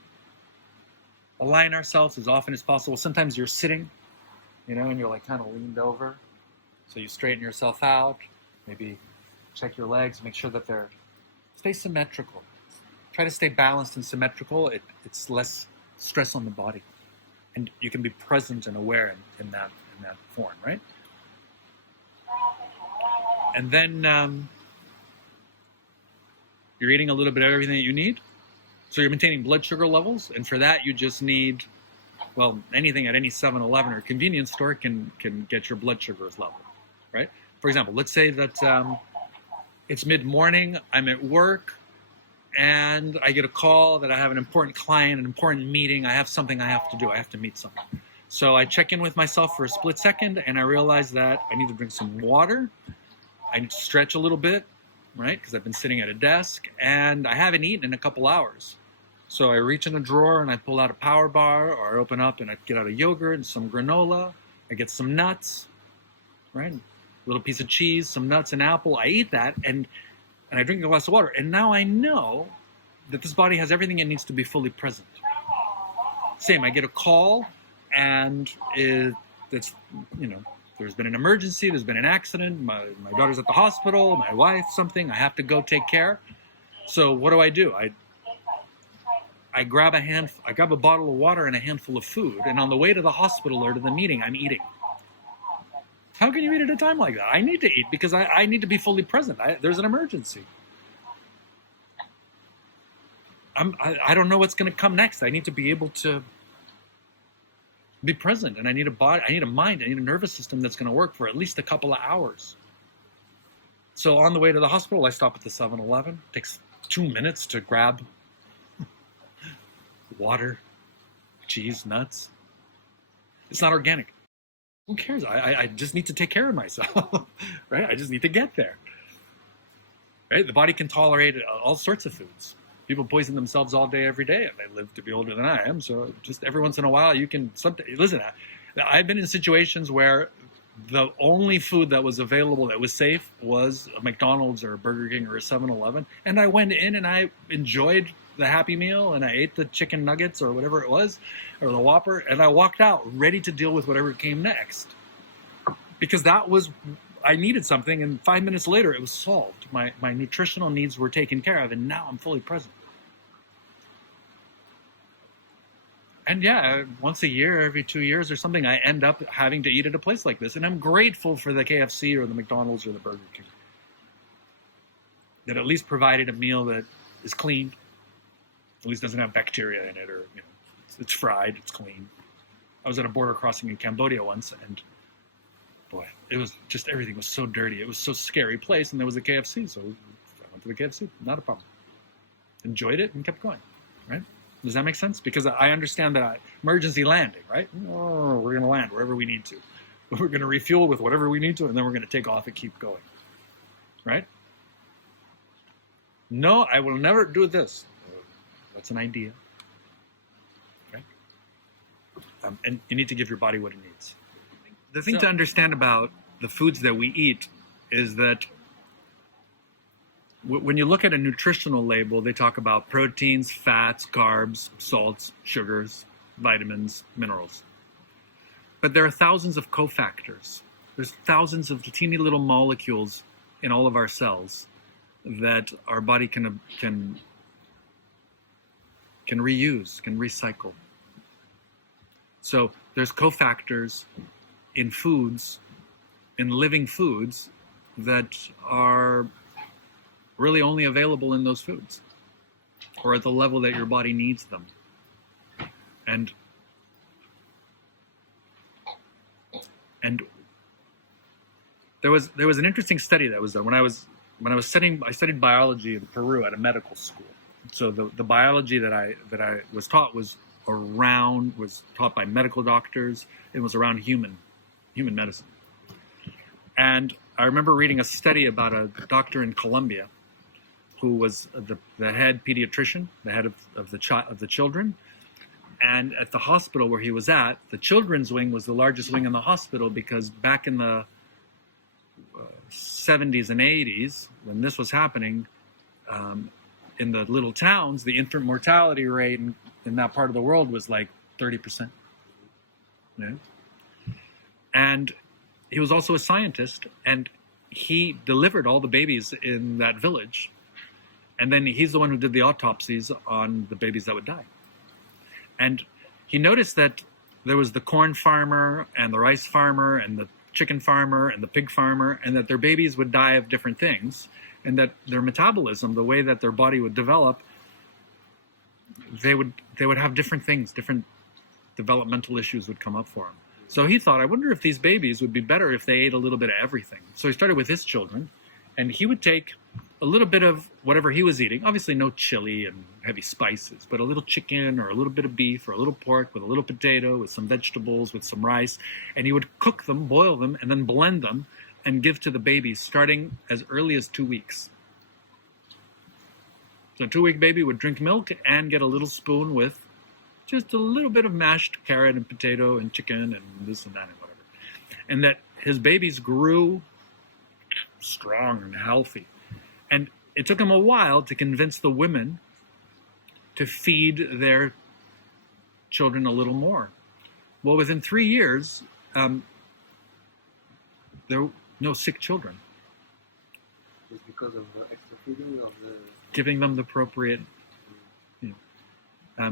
align ourselves as often as possible. Sometimes you're sitting, and you're like kind of leaned over. So you straighten yourself out, maybe check your legs, make sure that stay symmetrical. Try to stay balanced and symmetrical. It's less stress on the body. And you can be present and aware in that form, right? And then you're eating a little bit of everything that you need. So you're maintaining blood sugar levels, and for that you just need, anything at any 7-Eleven or convenience store can get your blood sugars level, right? For example, let's say that it's mid-morning, I'm at work, and I get a call that I have an important client, an important meeting, I have something I have to do, I have to meet someone. So I check in with myself for a split second, and I realize that I need to drink some water, I need to stretch a little bit, right? Because I've been sitting at a desk and I haven't eaten in a couple hours. So I reach in a drawer and I pull out a power bar, or I open up and I get out a yogurt and some granola. I get some nuts, right? A little piece of cheese, some nuts, and apple. I eat that and I drink a glass of water. And now I know that this body has everything it needs to be fully present. Same, I get a call and it's there's been an emergency, there's been an accident, my daughter's at the hospital, my wife, something, I have to go take care. So what do? I grab a bottle of water and a handful of food, and on the way to the hospital or to the meeting, I'm eating. How can you eat at a time like that? I need to eat because I need to be fully present. There's an emergency. I don't know what's going to come next. I need to be able to be present, and I need a body, I need a mind, I need a nervous system that's going to work for at least a couple of hours. So on the way to the hospital, I stop at the 7-Eleven. It takes 2 minutes to grab water, cheese, nuts. It's not organic. Who cares? I just need to take care of myself, right? I just need to get there, right? The body can tolerate all sorts of foods. People poison themselves all day, every day, and they live to be older than I am. So just every once in a while, you can listen. I've been in situations where the only food that was available that was safe was a McDonald's or a Burger King or a 7-Eleven, and I went in and I enjoyed the Happy Meal and I ate the chicken nuggets or whatever it was, or the Whopper, and I walked out ready to deal with whatever came next, because I needed something, and 5 minutes later it was solved. My nutritional needs were taken care of, and now I'm fully present. And yeah, once a year, every 2 years or something, I end up having to eat at a place like this. And I'm grateful for the KFC or the McDonald's or the Burger King that at least provided a meal that is clean, at least doesn't have bacteria in it, or it's fried, it's clean. I was at a border crossing in Cambodia once, and boy, it was just, everything was so dirty. It was so scary place, and there was a KFC, so I went to the KFC. Not a problem. Enjoyed it and kept going, right? Does that make sense? Because I understand that emergency landing, right? Oh, we're going to land wherever we need to. We're going to refuel with whatever we need to, and then we're going to take off and keep going, right? No, I will never do this. That's an idea, right? And you need to give your body what it needs. The thing to understand about the foods that we eat is that when you look at a nutritional label, they talk about proteins, fats, carbs, salts, sugars, vitamins, minerals. But there are thousands of cofactors. There's thousands of teeny little molecules in all of our cells that our body can reuse, can recycle. So there's cofactors in foods, in living foods, that are really only available in those foods, or at the level that your body needs them. And there was an interesting study that was done when I studied biology in Peru at a medical school. So the biology that I was taught was taught by medical doctors. It was around human medicine. And I remember reading a study about a doctor in Colombia who was the head pediatrician, the head of the children. And at the hospital where he was at, the children's wing was the largest wing in the hospital, because back in the 70s and 80s, when this was happening, in the little towns, the infant mortality rate in that part of the world was like 30%. Yeah. And he was also a scientist, and he delivered all the babies in that village. And then he's the one who did the autopsies on the babies that would die. And he noticed that there was the corn farmer and the rice farmer and the chicken farmer and the pig farmer, and that their babies would die of different things, and that their metabolism, the way that their body would develop, they would have different things, different developmental issues would come up for them. So he thought, I wonder if these babies would be better if they ate a little bit of everything. So he started with his children, and he would take a little bit of whatever he was eating, obviously no chili and heavy spices, but a little chicken or a little bit of beef or a little pork with a little potato, with some vegetables, with some rice, and he would cook them, boil them, and then blend them and give to the babies starting as early as 2 weeks. So a 2-week baby would drink milk and get a little spoon with just a little bit of mashed carrot and potato and chicken and this and that and whatever. And that his babies grew strong and healthy. And it took him a while to convince the women to feed their children a little more. Well, within 3 years, there were no sick children. Just because of the extra feeding of the... Giving them the appropriate,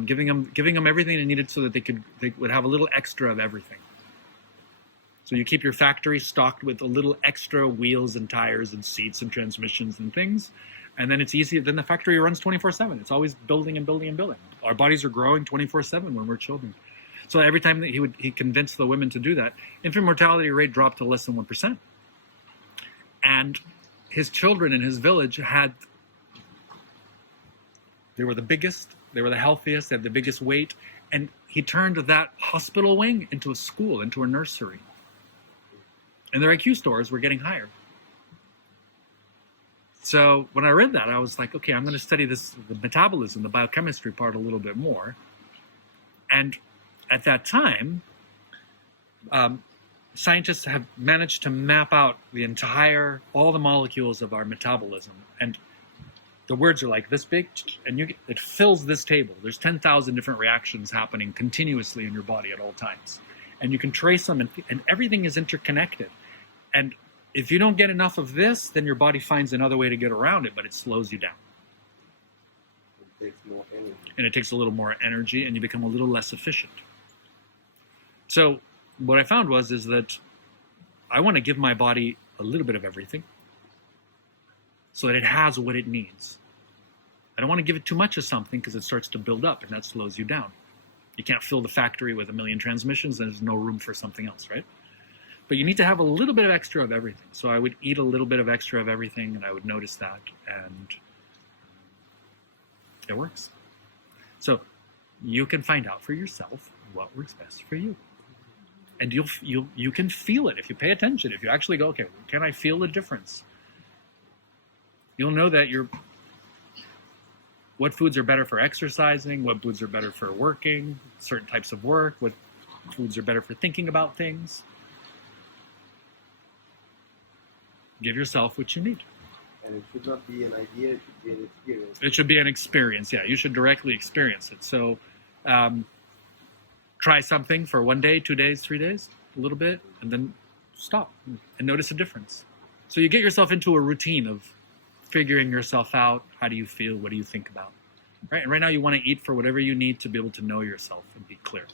giving them everything they needed so that they would have a little extra of everything. So you keep your factory stocked with a little extra wheels and tires and seats and transmissions and things, and then it's easy. Then the factory runs 24/7. It's always building and building and building. Our bodies are growing 24/7 when we're children. So every time that he convinced the women to do that, infant mortality rate dropped to less than 1%. And his children in his village they were the biggest, they were the healthiest, they had the biggest weight, and he turned that hospital wing into a school, into a nursery. And their IQ scores were getting higher. So when I read that, I was like, okay, I'm going to study the metabolism, the biochemistry part a little bit more. And at that time, scientists have managed to map out all the molecules of our metabolism. And the words are like this big, and it fills this table. There's 10,000 different reactions happening continuously in your body at all times. And you can trace them, and everything is interconnected. And if you don't get enough of this, then your body finds another way to get around it, but it slows you down. It takes more energy. And it takes a little more energy, and you become a little less efficient. So what I found is that I want to give my body a little bit of everything so that it has what it needs. I don't want to give it too much of something because it starts to build up, and that slows you down. You can't fill the factory with 1 million transmissions, and there's no room for something else, right? But you need to have a little bit of extra of everything. So I would eat a little bit of extra of everything, and I would notice that, and it works. So you can find out for yourself what works best for you. And you can feel it if you pay attention. If you actually go, okay, can I feel the difference? You'll know that what foods are better for exercising, what foods are better for working, certain types of work, what foods are better for thinking about things. Give yourself what you need. And it should not be an idea, it should be an experience. It should be an experience, yeah. You should directly experience it. So try something for 1 day, 2 days, 3 days, a little bit, and then stop and notice a difference. So you get yourself into a routine of figuring yourself out. How do you feel? What do you think about? Right? And right now you want to eat for whatever you need to be able to know yourself and be clear.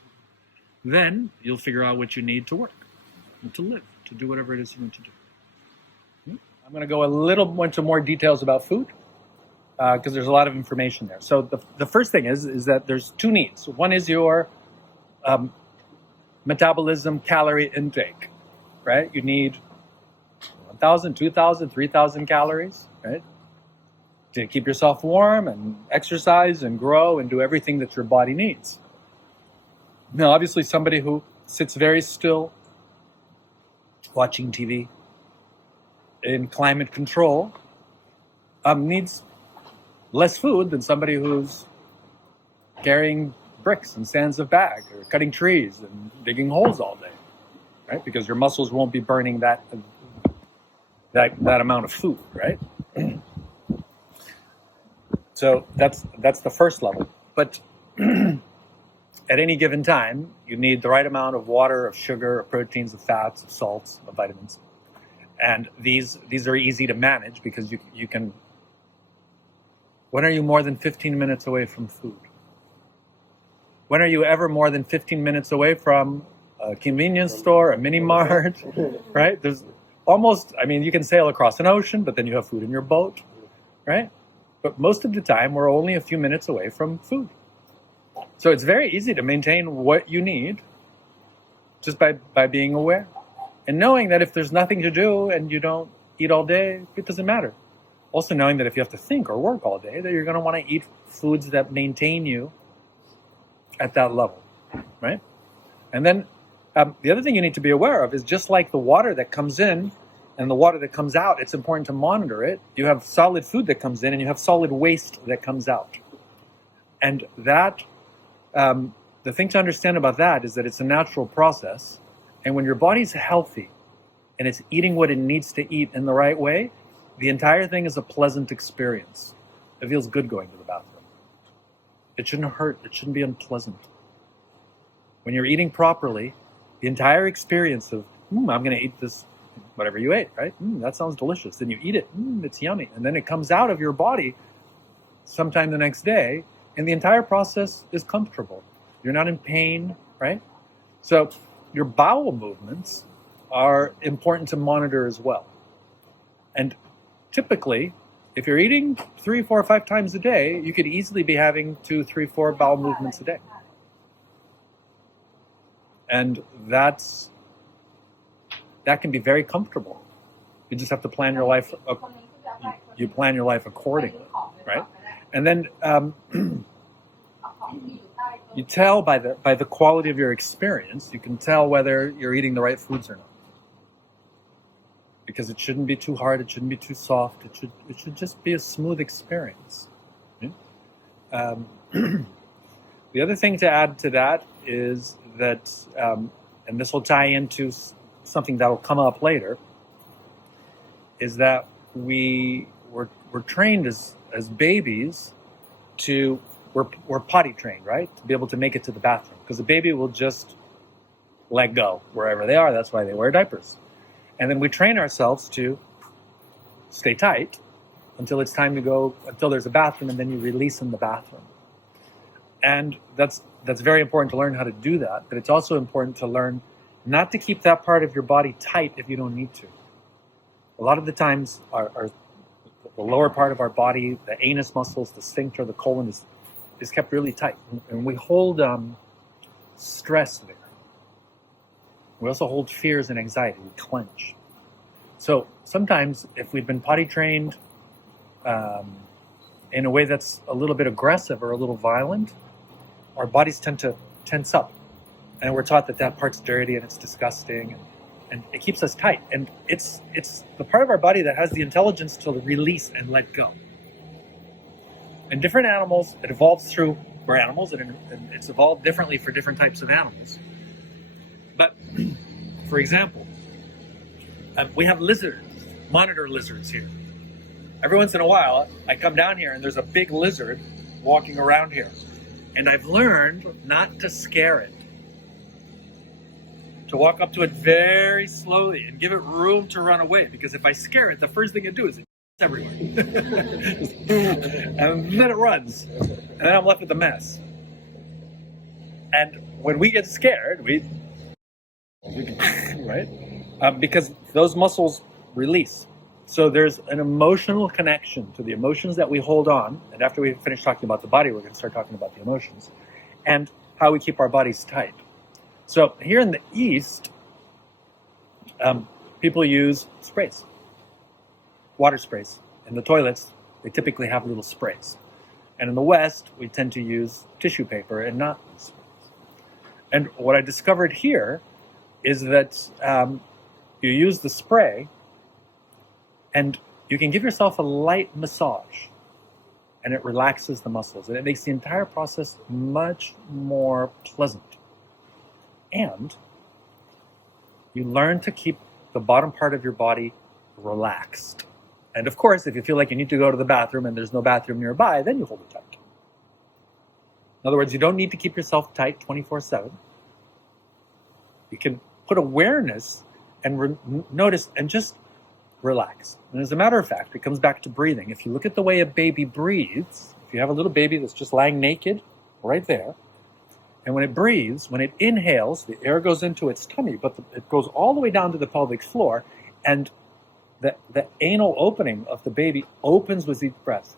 Then you'll figure out what you need to work, and to live, to do whatever it is you want to do. I'm going to go a little into more details about food because there's a lot of information there. So the first thing is that there's two needs. One is your metabolism calorie intake, right? You need 1,000, 2,000, 3,000 calories, right? To keep yourself warm and exercise and grow and do everything that your body needs. Now, obviously, somebody who sits very still, watching TV, in climate control, needs less food than somebody who's carrying bricks and sands of bag or cutting trees and digging holes all day, right? Because your muscles won't be burning that amount of food, right? So that's the first level. But at any given time, you need the right amount of water, of sugar, of proteins, of fats, of salts, of vitamins. And these are easy to manage because you can. When are you more than 15 minutes away from food? When are you ever more than 15 minutes away from a convenience store, a mini mart, right? There's almost, you can sail across an ocean, but then you have food in your boat, right? But most of the time, we're only a few minutes away from food. So it's very easy to maintain what you need just by being aware. And knowing that if there's nothing to do and you don't eat all day, it doesn't matter. Also knowing that if you have to think or work all day, that you're going to want to eat foods that maintain you at that level, right? And then the other thing you need to be aware of is just like the water that comes in and the water that comes out, it's important to monitor it. You have solid food that comes in and you have solid waste that comes out. And that, the thing to understand about that is that it's a natural process. And when your body's healthy and it's eating what it needs to eat in the right way, the entire thing is a pleasant experience. It feels good going to the bathroom. It shouldn't hurt. It shouldn't be unpleasant. When you're eating properly, the entire experience of, I'm going to eat this, whatever you ate, right? That sounds delicious. Then you eat it. It's yummy. And then it comes out of your body sometime the next day, and the entire process is comfortable. You're not in pain, right? So your bowel movements are important to monitor as well. And typically, if you're eating 3, 4, 5 times a day, you could easily be having 2, 3, 4 bowel movements a day. And that can be very comfortable. You just have to plan your life. You plan your life accordingly, right? And then you tell by the quality of your experience. You can tell whether you're eating the right foods or not. Because it shouldn't be too hard. It shouldn't be too soft. It should just be a smooth experience. Yeah? The other thing to add to that is that, and this will tie into something that will come up later, is that we're trained as babies we're potty trained, right? To be able to make it to the bathroom. Because the baby will just let go wherever they are. That's why they wear diapers. And then we train ourselves to stay tight until it's time to go, until there's a bathroom, and then you release in the bathroom. And that's very important to learn how to do that. But it's also important to learn not to keep that part of your body tight if you don't need to. A lot of the times, the lower part of our body, the anus muscles, the sphincter, the colon is kept really tight. And we hold stress there. We also hold fears and anxiety. We clench. So sometimes if we've been potty trained in a way that's a little bit aggressive or a little violent, our bodies tend to tense up. And we're taught that that part's dirty and it's disgusting, and it keeps us tight. And it's the part of our body that has the intelligence to release and let go. And different animals, it evolves through, we're animals, and it's evolved differently for different types of animals. But, for example, we have lizards, monitor lizards here. Every once in a while, I come down here and there's a big lizard walking around here. And I've learned not to scare it. To walk up to it very slowly and give it room to run away. Because if I scare it, the first thing it do is it everywhere. And then it runs. And then I'm left with a mess. And when we get scared, we right? Because those muscles release. So there's an emotional connection to the emotions that we hold on. And after we finish talking about the body, we're going to start talking about the emotions. And how we keep our bodies tight. So here in the East, people use sprays, water sprays. In the toilets, they typically have little sprays. And in the West, we tend to use tissue paper and not sprays. And what I discovered here is that you use the spray and you can give yourself a light massage and it relaxes the muscles and it makes the entire process much more pleasant. And you learn to keep the bottom part of your body relaxed. And of course, if you feel like you need to go to the bathroom and there's no bathroom nearby, then you hold it tight. In other words, you don't need to keep yourself tight 24/7. You can put awareness and notice and just relax. And as a matter of fact, it comes back to breathing. If you look at the way a baby breathes, if you have a little baby that's just lying naked right there, and when it breathes, when it inhales, the air goes into its tummy, but it goes all the way down to the pelvic floor, and the anal opening of the baby opens with each breath.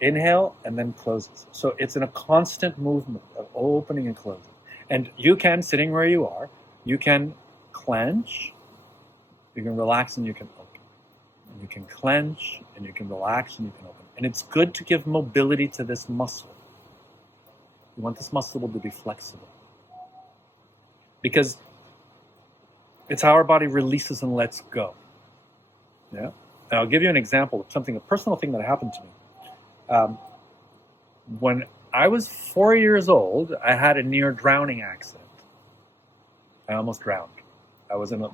Inhale and then closes. So it's in a constant movement of opening and closing. And you can, sitting where you are, you can clench, you can relax, and you can open. And you can clench, and you can relax, and you can open. And it's good to give mobility to this muscle. You want this muscle to be flexible. Because it's how our body releases and lets go. Yeah? And I'll give you an example of something, a personal thing that happened to me. When I was 4 years old, I had a near drowning accident. I almost drowned. I was in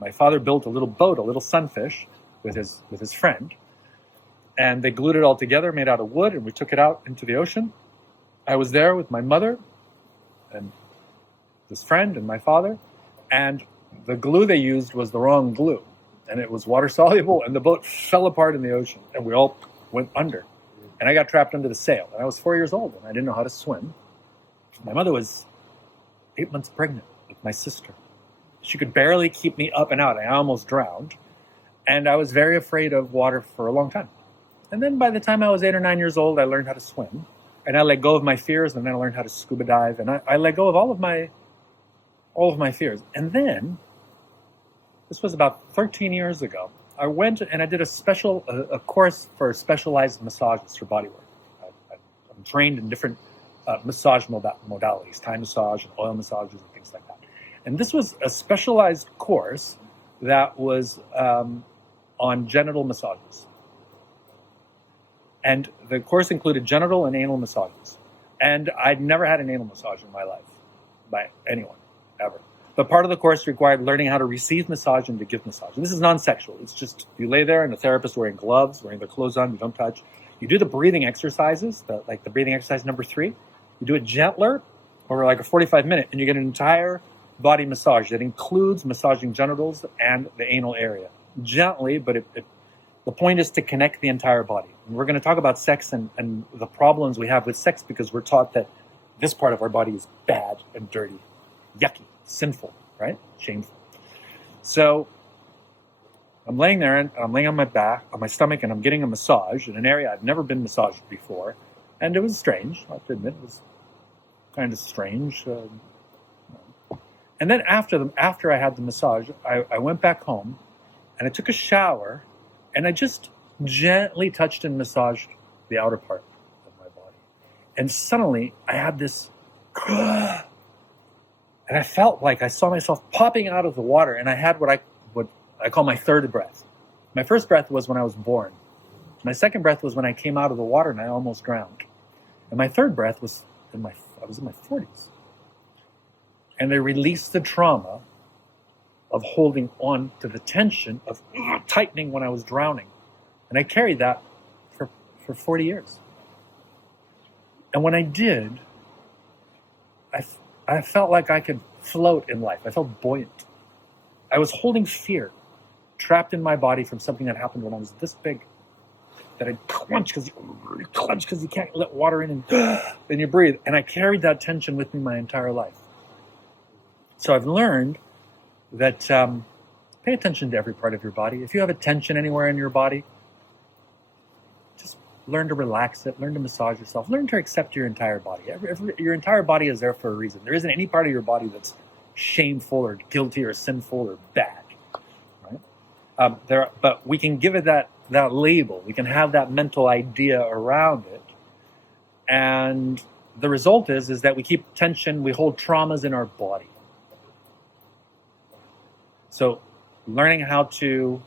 my father built a little boat, a little sunfish, with his friend. And they glued it all together, made out of wood, and we took it out into the ocean. I was there with my mother and this friend and my father, and the glue they used was the wrong glue, and it was water soluble, and the boat fell apart in the ocean, and we all went under, and I got trapped under the sail, and I was 4 years old, and I didn't know how to swim. My mother was 8 months pregnant with my sister. She could barely keep me up and out. I almost drowned, and I was very afraid of water for a long time. And then by the time I was 8 or 9 years old, I learned how to swim. And I let go of my fears, and then I learned how to scuba dive, and I let go of all of my fears. And then, this was about 13 years ago, I went and I did a course for specialized massages for bodywork. I'm trained in different massage modalities, Thai massage and oil massages and things like that. And this was a specialized course that was on genital massages. And the course included genital and anal massages. And I'd never had an anal massage in my life by anyone, ever. But part of the course required learning how to receive massage and to give massage. And this is non-sexual. It's just you lay there and the therapist wearing gloves, wearing their clothes on, you don't touch. You do the breathing exercises, like the breathing exercise number 3. You do it gentler over like a 45-minute, and you get an entire body massage that includes massaging genitals and the anal area. Gently, but the point is to connect the entire body. And we're going to talk about sex and the problems we have with sex because we're taught that this part of our body is bad and dirty, yucky, sinful, right? Shameful. So I'm laying there and I'm laying on my back, on my stomach, and I'm getting a massage in an area I've never been massaged before. And it was strange, I have to admit, it was kind of strange. And then after I had the massage, I went back home and I took a shower and I just gently touched and massaged the outer part of my body. And suddenly I had this, and I felt like I saw myself popping out of the water, and I had what I call my third breath. My first breath was when I was born. My second breath was when I came out of the water and I almost drowned. And my third breath was I was in my 40s. And I released the trauma of holding on to the tension of tightening when I was drowning. And I carried that for 40 years. And when I did, I felt like I could float in life. I felt buoyant. I was holding fear trapped in my body from something that happened when I was this big, that I'd clench because you can't let water in, and then you breathe. And I carried that tension with me my entire life. So I've learned that pay attention to every part of your body. If you have a tension anywhere in your body, just learn to relax it, learn to massage yourself, learn to accept your entire body. Your entire body is there for a reason. There isn't any part of your body that's shameful or guilty or sinful or bad, right? But we can give it that label. We can have that mental idea around it. And the result is that we keep tension, we hold traumas in our body. So learning how to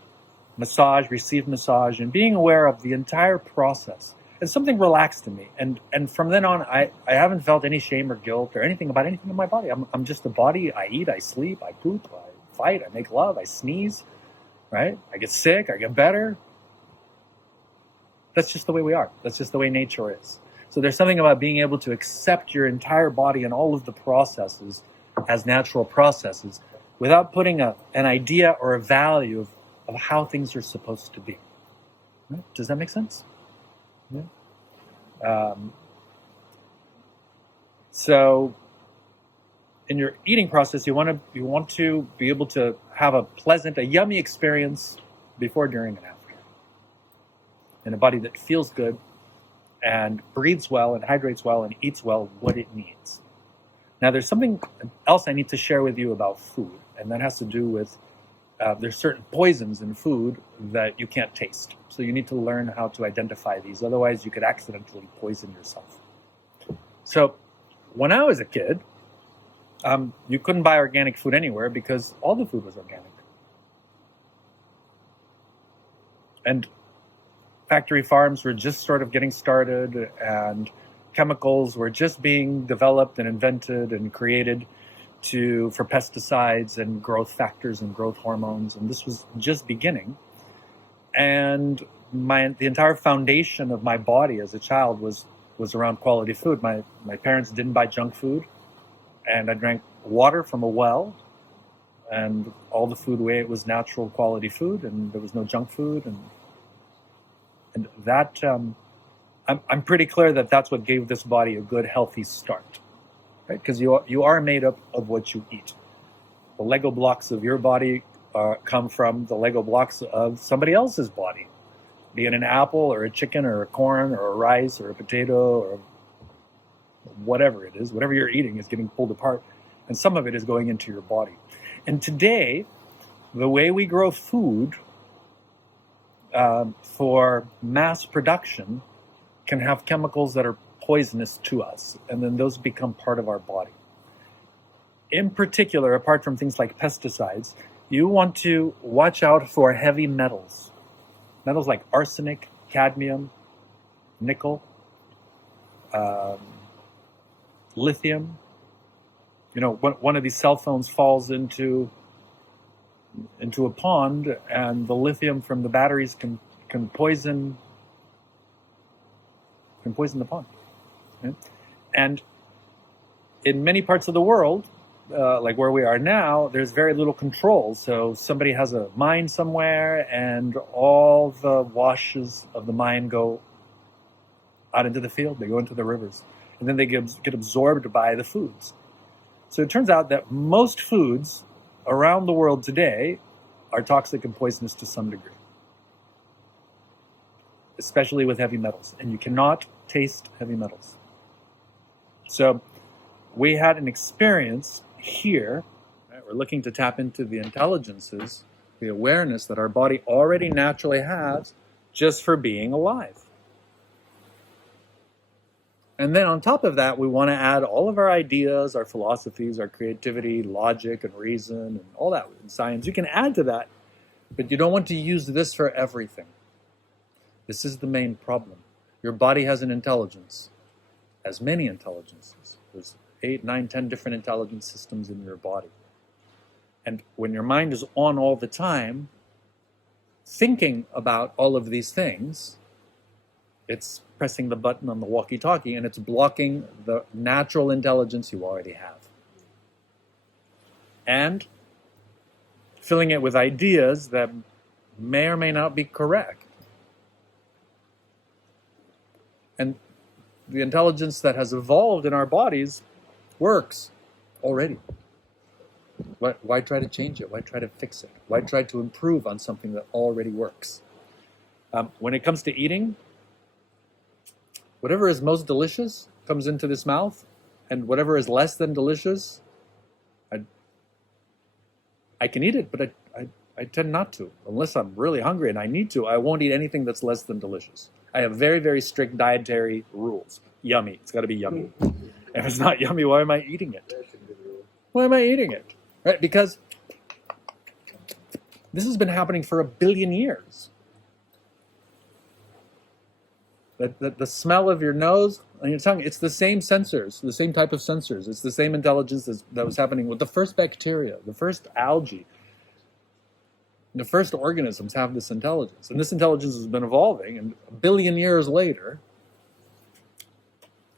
massage, receive massage, and being aware of the entire process, and something relaxed in me. And from then on, I haven't felt any shame or guilt or anything about anything in my body. I'm just a body. I eat, I sleep, I poop, I fight, I make love, I sneeze, right? I get sick, I get better. That's just the way we are. That's just the way nature is. So there's something about being able to accept your entire body and all of the processes as natural processes without putting an idea or a value of how things are supposed to be. Right? Does that make sense? Yeah. So in your eating process, you want to be able to have a yummy experience before, during, and after. In a body that feels good and breathes well and hydrates well and eats well what it needs. Now, there's something else I need to share with you about food, and that has to do with there's certain poisons in food that you can't taste. So you need to learn how to identify these. Otherwise, you could accidentally poison yourself. So when I was a kid, you couldn't buy organic food anywhere because all the food was organic. And factory farms were just sort of getting started, and chemicals were just being developed and invented and created for pesticides and growth factors and growth hormones, and this was just beginning. And the entire foundation of my body as a child was around quality food. My parents didn't buy junk food, and I drank water from a well, and all the food we ate was natural quality food, and there was no junk food, and that I'm pretty clear that that's what gave this body a good, healthy start, right? Because you are made up of what you eat. The Lego blocks of your body come from the Lego blocks of somebody else's body, be it an apple or a chicken or a corn or a rice or a potato or whatever it is. Whatever you're eating is getting pulled apart, and some of it is going into your body. And today, the way we grow food for mass production can have chemicals that are poisonous to us, and then those become part of our body. In particular, apart from things like pesticides, you want to watch out for heavy metals. Metals like arsenic, cadmium, nickel, lithium. You know, one of these cell phones falls into a pond, and the lithium from the batteries can poison the pond. Okay? And in many parts of the world, like where we are now, there's very little control. So somebody has a mine somewhere, and all the washes of the mine go out into the field. They go into the rivers, and then they get absorbed by the foods. So it turns out that most foods around the world today are toxic and poisonous to some degree, especially with heavy metals. And you cannot taste heavy metals. So we had an experience here We're looking to tap into the intelligences, the awareness that our body already naturally has just for being alive. And then on top of that, we want to add all of our ideas, our philosophies, our creativity, logic, and reason, and all that in science. You can add to that, but you don't want to use this for everything. This is the main problem. Your body has an intelligence, has many intelligences. There's 8, 9, 10 different intelligence systems in your body. And when your mind is on all the time, thinking about all of these things, it's pressing the button on the walkie-talkie and it's blocking the natural intelligence you already have. And filling it with ideas that may or may not be correct. And the intelligence that has evolved in our bodies works already. Why try to change it? Why try to fix it? Why try to improve on something that already works? When it comes to eating, whatever is most delicious comes into this mouth, and whatever is less than delicious, I can eat it, but I tend not to. Unless I'm really hungry and I need to, I won't eat anything that's less than delicious. I have very, very strict dietary rules. Yummy. It's got to be yummy. If it's not yummy, why am I eating it? Why am I eating it? Right? Because this has been happening for 1 billion years. The smell of your nose and your tongue, it's the same sensors, the same type of sensors. It's the same intelligence that was happening with the first bacteria, the first algae. The first organisms have this intelligence. And this intelligence has been evolving, and 1 billion years later,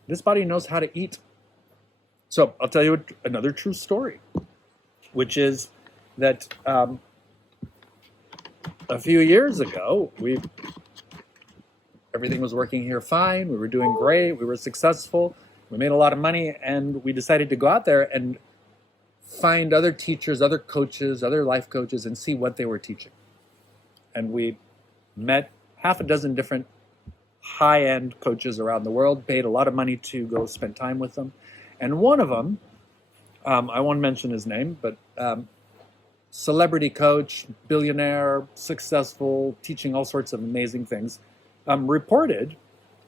this body knows how to eat. So I'll tell you another true story, which is that a few years ago, everything was working here fine. We were doing great. We were successful. We made a lot of money, and we decided to go out there and find other teachers, other coaches, other life coaches, and see what they were teaching. And we met 6 different high-end coaches around the world, paid a lot of money to go spend time with them. And one of them, I won't mention his name, but celebrity coach, billionaire, successful, teaching all sorts of amazing things, reported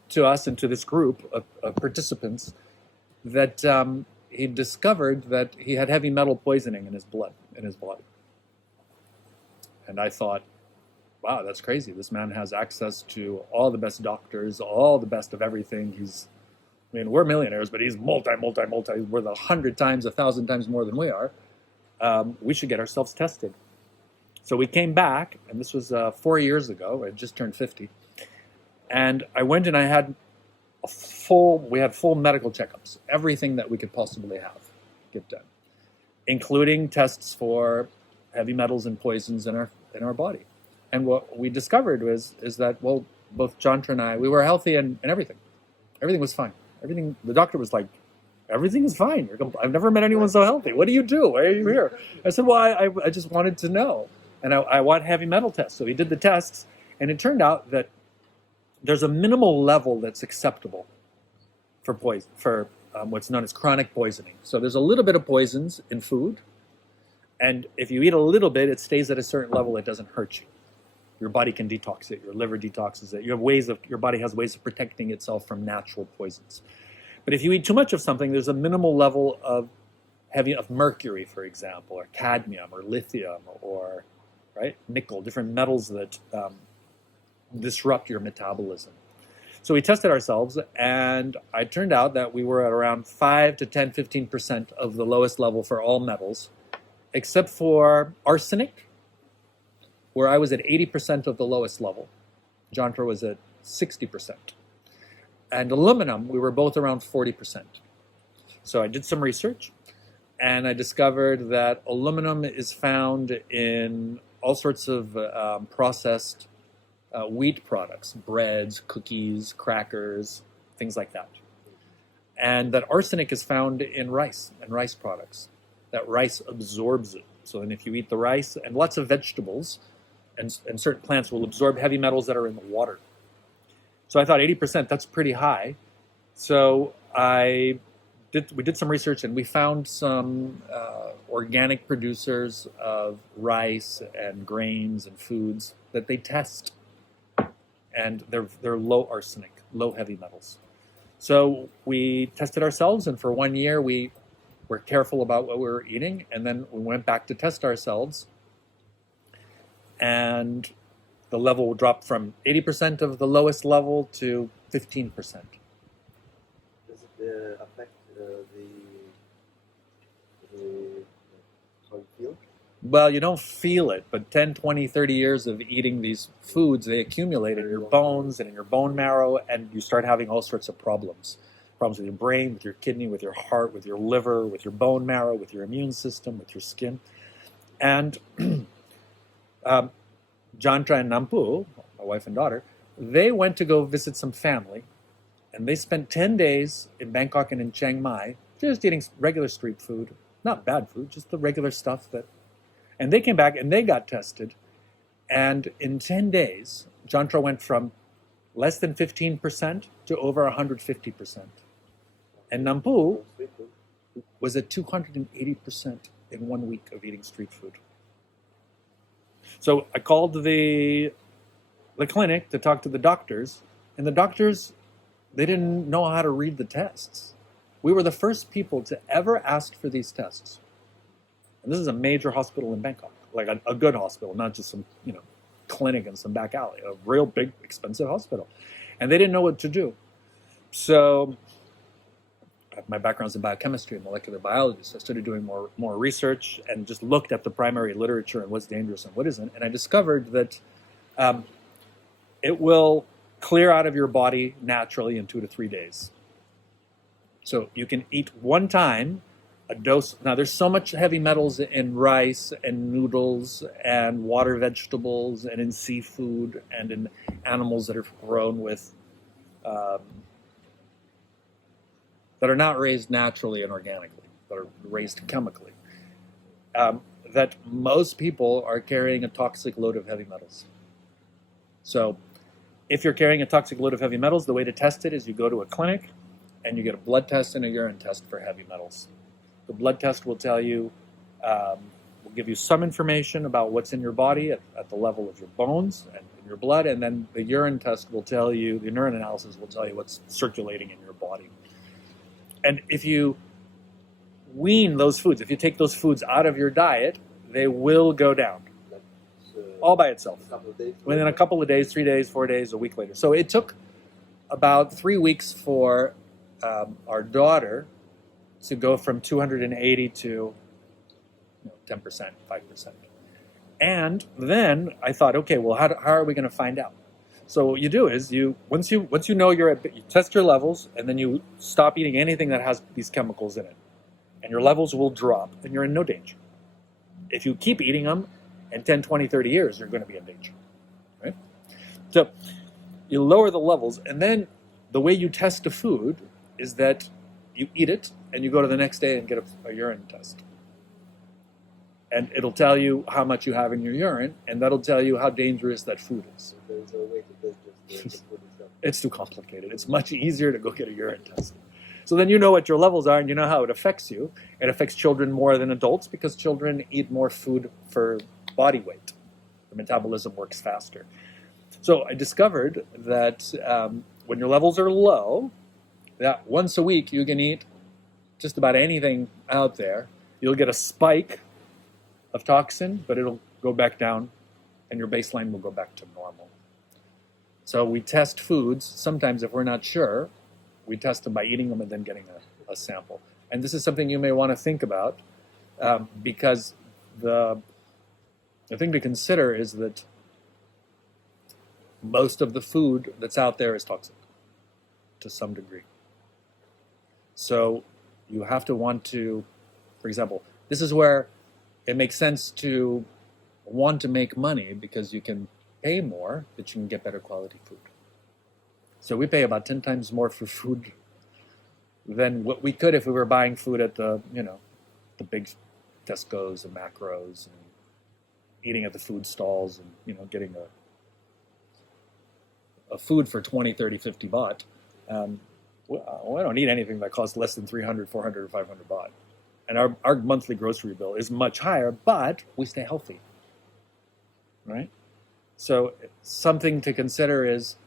to us and to this group of participants that he discovered that he had heavy metal poisoning in his blood, in his body. And I thought, wow, that's crazy. This man has access to all the best doctors, all the best of everything. We're millionaires, but he's multi, worth 100 times, 1,000 times more than we are. We should get ourselves tested. So we came back, and this was 4 years ago. I had just turned 50. And I went and I had we had full medical checkups, everything that we could possibly get done, including tests for heavy metals and poisons in our body. And what we discovered is that, well, both Jantra and I, we were healthy and everything. Everything was fine. The doctor was like, everything is fine. I've never met anyone so healthy. What do you do? Why are you here? I said, well, I just wanted to know. And I want heavy metal tests. So he did the tests, and it turned out that there's a minimal level that's acceptable for poison, for what's known as chronic poisoning. So there's a little bit of poisons in food, and if you eat a little bit, it stays at a certain level. It doesn't hurt you. Your body can detox it. Your liver detoxes it. Your body has ways of protecting itself from natural poisons. But if you eat too much of something, there's a minimal level of mercury, for example, or cadmium, or lithium, or nickel, different metals that disrupt your metabolism. So we tested ourselves, and it turned out that we were at around 5 to 10, 15% of the lowest level for all metals, except for arsenic, where I was at 80% of the lowest level. Jantra was at 60%. And aluminum, we were both around 40%. So I did some research, and I discovered that aluminum is found in all sorts of processed wheat products, breads, cookies, crackers, things like that. And that arsenic is found in rice and rice products. That rice absorbs it. So then if you eat the rice, and lots of vegetables and certain plants will absorb heavy metals that are in the water. So I thought 80%, that's pretty high. So we did some research, and we found some organic producers of rice and grains and foods that they test, and they're low arsenic, low heavy metals. So we tested ourselves, and for 1 year we were careful about what we were eating, and then we went back to test ourselves, and the level dropped from 80% of the lowest level to 15%. Does it affect how you feel? Well, you don't feel it, but 10, 20, 30 years of eating these foods, they accumulate in your bones and in your bone marrow, and you start having all sorts of problems. Problems with your brain, with your kidney, with your heart, with your liver, with your bone marrow, with your immune system, with your skin. And Jantra and Nampu, my wife and daughter, they went to go visit some family, and they spent 10 days in Bangkok and in Chiang Mai just eating regular street food. Not bad food, just the regular stuff that... And they came back and they got tested. And in 10 days, Jantra went from less than 15% to over 150%. And Nampu was at 280% in 1 week of eating street food. So I called the clinic to talk to the doctors, and the doctors, they didn't know how to read the tests. We were the first people to ever ask for these tests. And this is a major hospital in Bangkok, like a good hospital, not just some, clinic in some back alley, a real big, expensive hospital. And they didn't know what to do. So my background's in biochemistry and molecular biology, so I started doing more research and just looked at the primary literature and what's dangerous and what isn't. And I discovered that it will clear out of your body naturally in 2 to 3 days. So you can eat one time a dose. Now, there's so much heavy metals in rice and noodles and water vegetables and in seafood and in animals that are grown with, that are not raised naturally and organically, that are raised chemically, that most people are carrying a toxic load of heavy metals. So if you're carrying a toxic load of heavy metals, the way to test it is you go to a clinic and you get a blood test and a urine test for heavy metals. The blood test will tell you, will give you some information about what's in your body at the level of your bones and in your blood, and then the urine test will tell you, the urine analysis will tell you what's circulating in your body. And if you wean those foods, if you take those foods out of your diet, they will go down. All by itself. Within a couple of days, 3 days, 4 days, a week later. So it took about 3 weeks for our daughter to go from 280 to 10%, 5%. And then I thought, okay, well, how are we going to find out? So what you do is once you know you test your levels, and then you stop eating anything that has these chemicals in it, and your levels will drop, and you're in no danger. If you keep eating them, in 10, 20, 30 years, you're going to be in danger, right? So you lower the levels, and then the way you test a food is that you eat it, and you go to the next day and get a urine test. And it'll tell you how much you have in your urine, and that'll tell you how dangerous that food is. There's a way to test just the food itself. It's too complicated. It's much easier to go get a urine test. So then you know what your levels are, and you know how it affects you. It affects children more than adults because children eat more food for body weight. The metabolism works faster. So I discovered that when your levels are low, that once a week you can eat just about anything out there. You'll get a spike of toxin, but it'll go back down, and your baseline will go back to normal. So we test foods. Sometimes if we're not sure, we test them by eating them and then getting a sample. And this is something you may want to think about because the thing to consider is that most of the food that's out there is toxic to some degree. So you have to want to, for example, this is where it makes sense to want to make money because you can pay more, but you can get better quality food. So we pay about 10 times more for food than what we could if we were buying food at the big Tesco's and Macros and eating at the food stalls and, getting a food for 20, 30, 50 baht. We don't eat anything that costs less than 300, 400, or 500 baht. And our monthly grocery bill is much higher, but we stay healthy, right? So something to consider is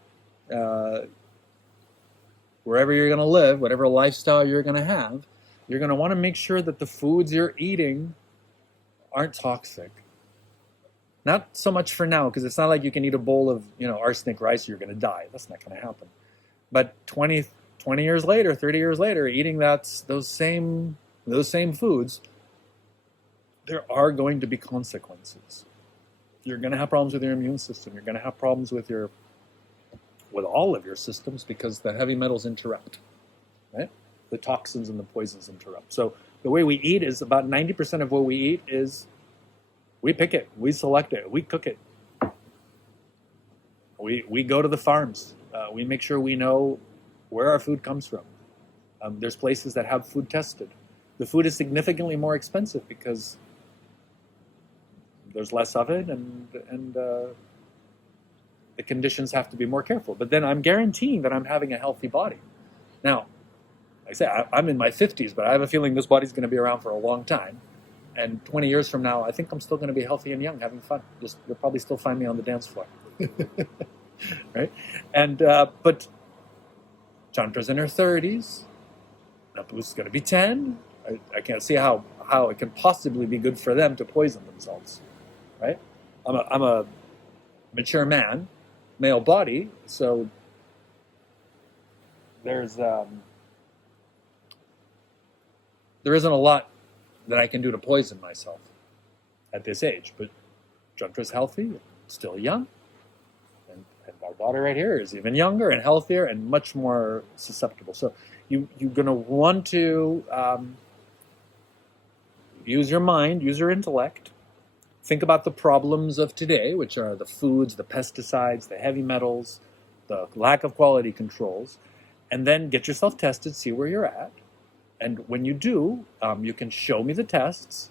wherever you're going to live, whatever lifestyle you're going to have, you're going to want to make sure that the foods you're eating aren't toxic. Not so much for now, because it's not like you can eat a bowl of arsenic rice, you're going to die. That's not going to happen. But 20 years later, 30 years later, eating those same foods, there are going to be consequences. You're going to have problems with your immune system. You're going to have problems with all of your systems because the heavy metals interrupt, right? The toxins and the poisons interrupt. So the way we eat is about 90% of what we eat is we pick it, we select it, we cook it. We go to the farms. We make sure we know where our food comes from. There's places that have food tested. The food is significantly more expensive because there's less of it, and the conditions have to be more careful. But then I'm guaranteeing that I'm having a healthy body. Now, like I say, I'm in my 50s, but I have a feeling this body's going to be around for a long time. And 20 years from now, I think I'm still going to be healthy and young, having fun. You'll probably still find me on the dance floor. Right? And but Chandra's in her 30s. Napu's going to be 10. I can't see how it can possibly be good for them to poison themselves. Right? I'm a mature man, male body, so there isn't a lot that I can do to poison myself at this age. But Chandra's healthy, still young, and our daughter right here is even younger and healthier and much more susceptible. So you're going to want to use your mind, use your intellect, think about the problems of today, which are the foods, the pesticides, the heavy metals, the lack of quality controls, and then get yourself tested, see where you're at. And when you do, you can show me the tests,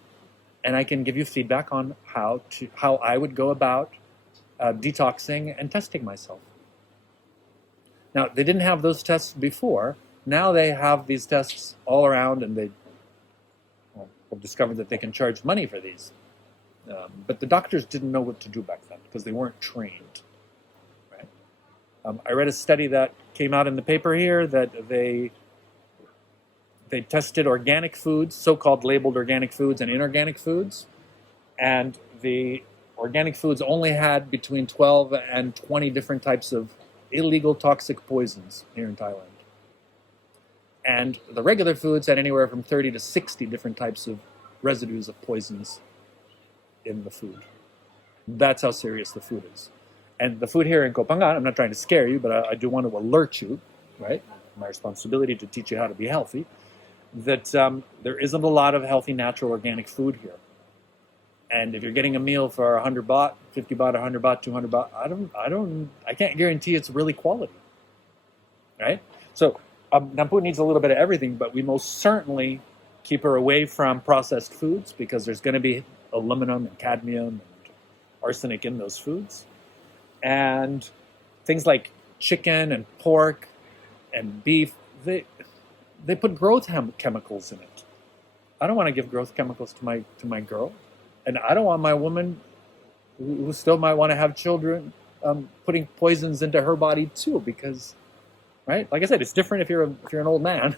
and I can give you feedback on how I would go about detoxing and testing myself. Now, they didn't have those tests before. Now they have these tests all around, and they have discovered that they can charge money for these. But the doctors didn't know what to do back then because they weren't trained. Right? I read a study that came out in the paper here that they tested organic foods, so-called labeled organic foods and inorganic foods, and the organic foods only had between 12 and 20 different types of illegal toxic poisons here in Thailand. And the regular foods had anywhere from 30 to 60 different types of residues of poisons in the food. That's how serious the food is. And the food here in Kopangan, I'm not trying to scare you, but I do want to alert you, right? My responsibility to teach you how to be healthy, that there isn't a lot of healthy, natural, organic food here. And if you're getting a meal for 100 baht, 50 baht, 100 baht, 200 baht, I can't guarantee it's really quality, right? So Nampu needs a little bit of everything, but we most certainly keep her away from processed foods because there's going to be aluminum and cadmium and arsenic in those foods. And things like chicken and pork and beef, they put growth chemicals in it. I don't want to give growth chemicals to my girl. And I don't want my woman who still might want to have children putting poisons into her body too, because, right? Like I said, it's different if you're an old man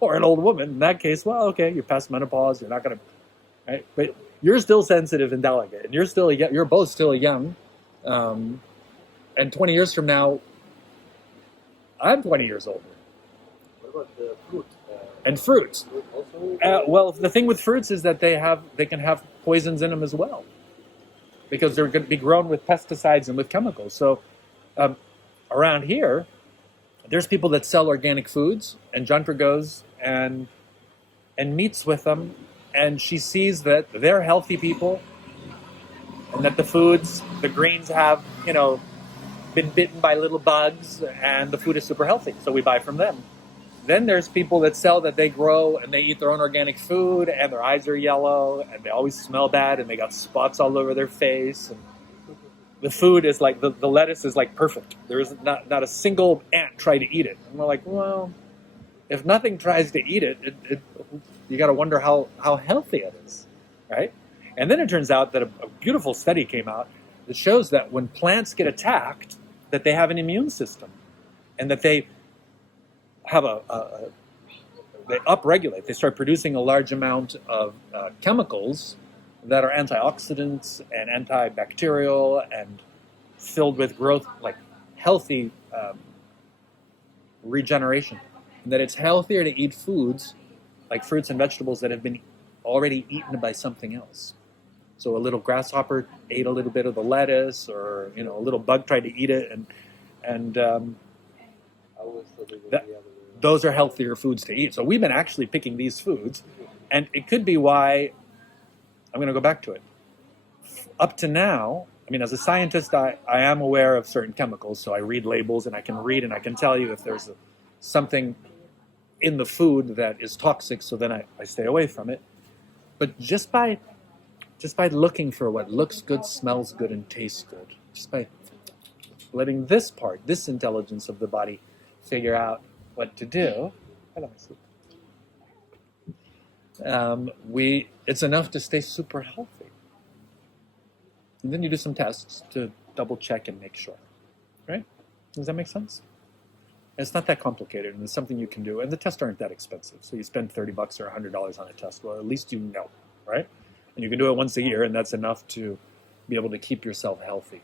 or an old woman. In that case, well, okay, you're past menopause. You're not going to, right? But you're still sensitive and delicate, and you're both still young. And 20 years from now, I'm 20 years older. What about the fruit? And fruits. Fruit also? Well, the thing with fruits is that they can have poisons in them as well, because they're going to be grown with pesticides and with chemicals. So around here, there's people that sell organic foods, and Jantra goes and meets with them, and she sees that they're healthy people, and that the greens have, been bitten by little bugs, and the food is super healthy. So we buy from them. Then there's people that sell that they grow and they eat their own organic food, and their eyes are yellow, and they always smell bad, and they got spots all over their face. And the food is like, the lettuce is like perfect. There is not a single ant try to eat it. And we're like, well, if nothing tries to eat it, you got to wonder how healthy it is, right? And then it turns out that a beautiful study came out that shows that when plants get attacked, that they have an immune system, and that they have they upregulate. They start producing a large amount of chemicals that are antioxidants and antibacterial and filled with growth, like healthy regeneration. And that it's healthier to eat foods like fruits and vegetables that have been already eaten by something else. So a little grasshopper ate a little bit of the lettuce, or a little bug tried to eat it, and those are healthier foods to eat. So we've been actually picking these foods, and it could be why. I'm going to go back to it. Up to now, I mean, as a scientist, I am aware of certain chemicals, so I read labels and I can read and I can tell you if there's something in the food that is toxic, so then I stay away from it. But just by looking for what looks good, smells good, and tastes good, just by letting this intelligence of the body figure out what to do, it's enough to stay super healthy. And then you do some tests to double check and make sure, right? Does that make sense? It's not that complicated, and it's something you can do. And the tests aren't that expensive. So you spend $30 or $100 on a test. Well, at least you know, right? And you can do it once a year, and that's enough to be able to keep yourself healthy.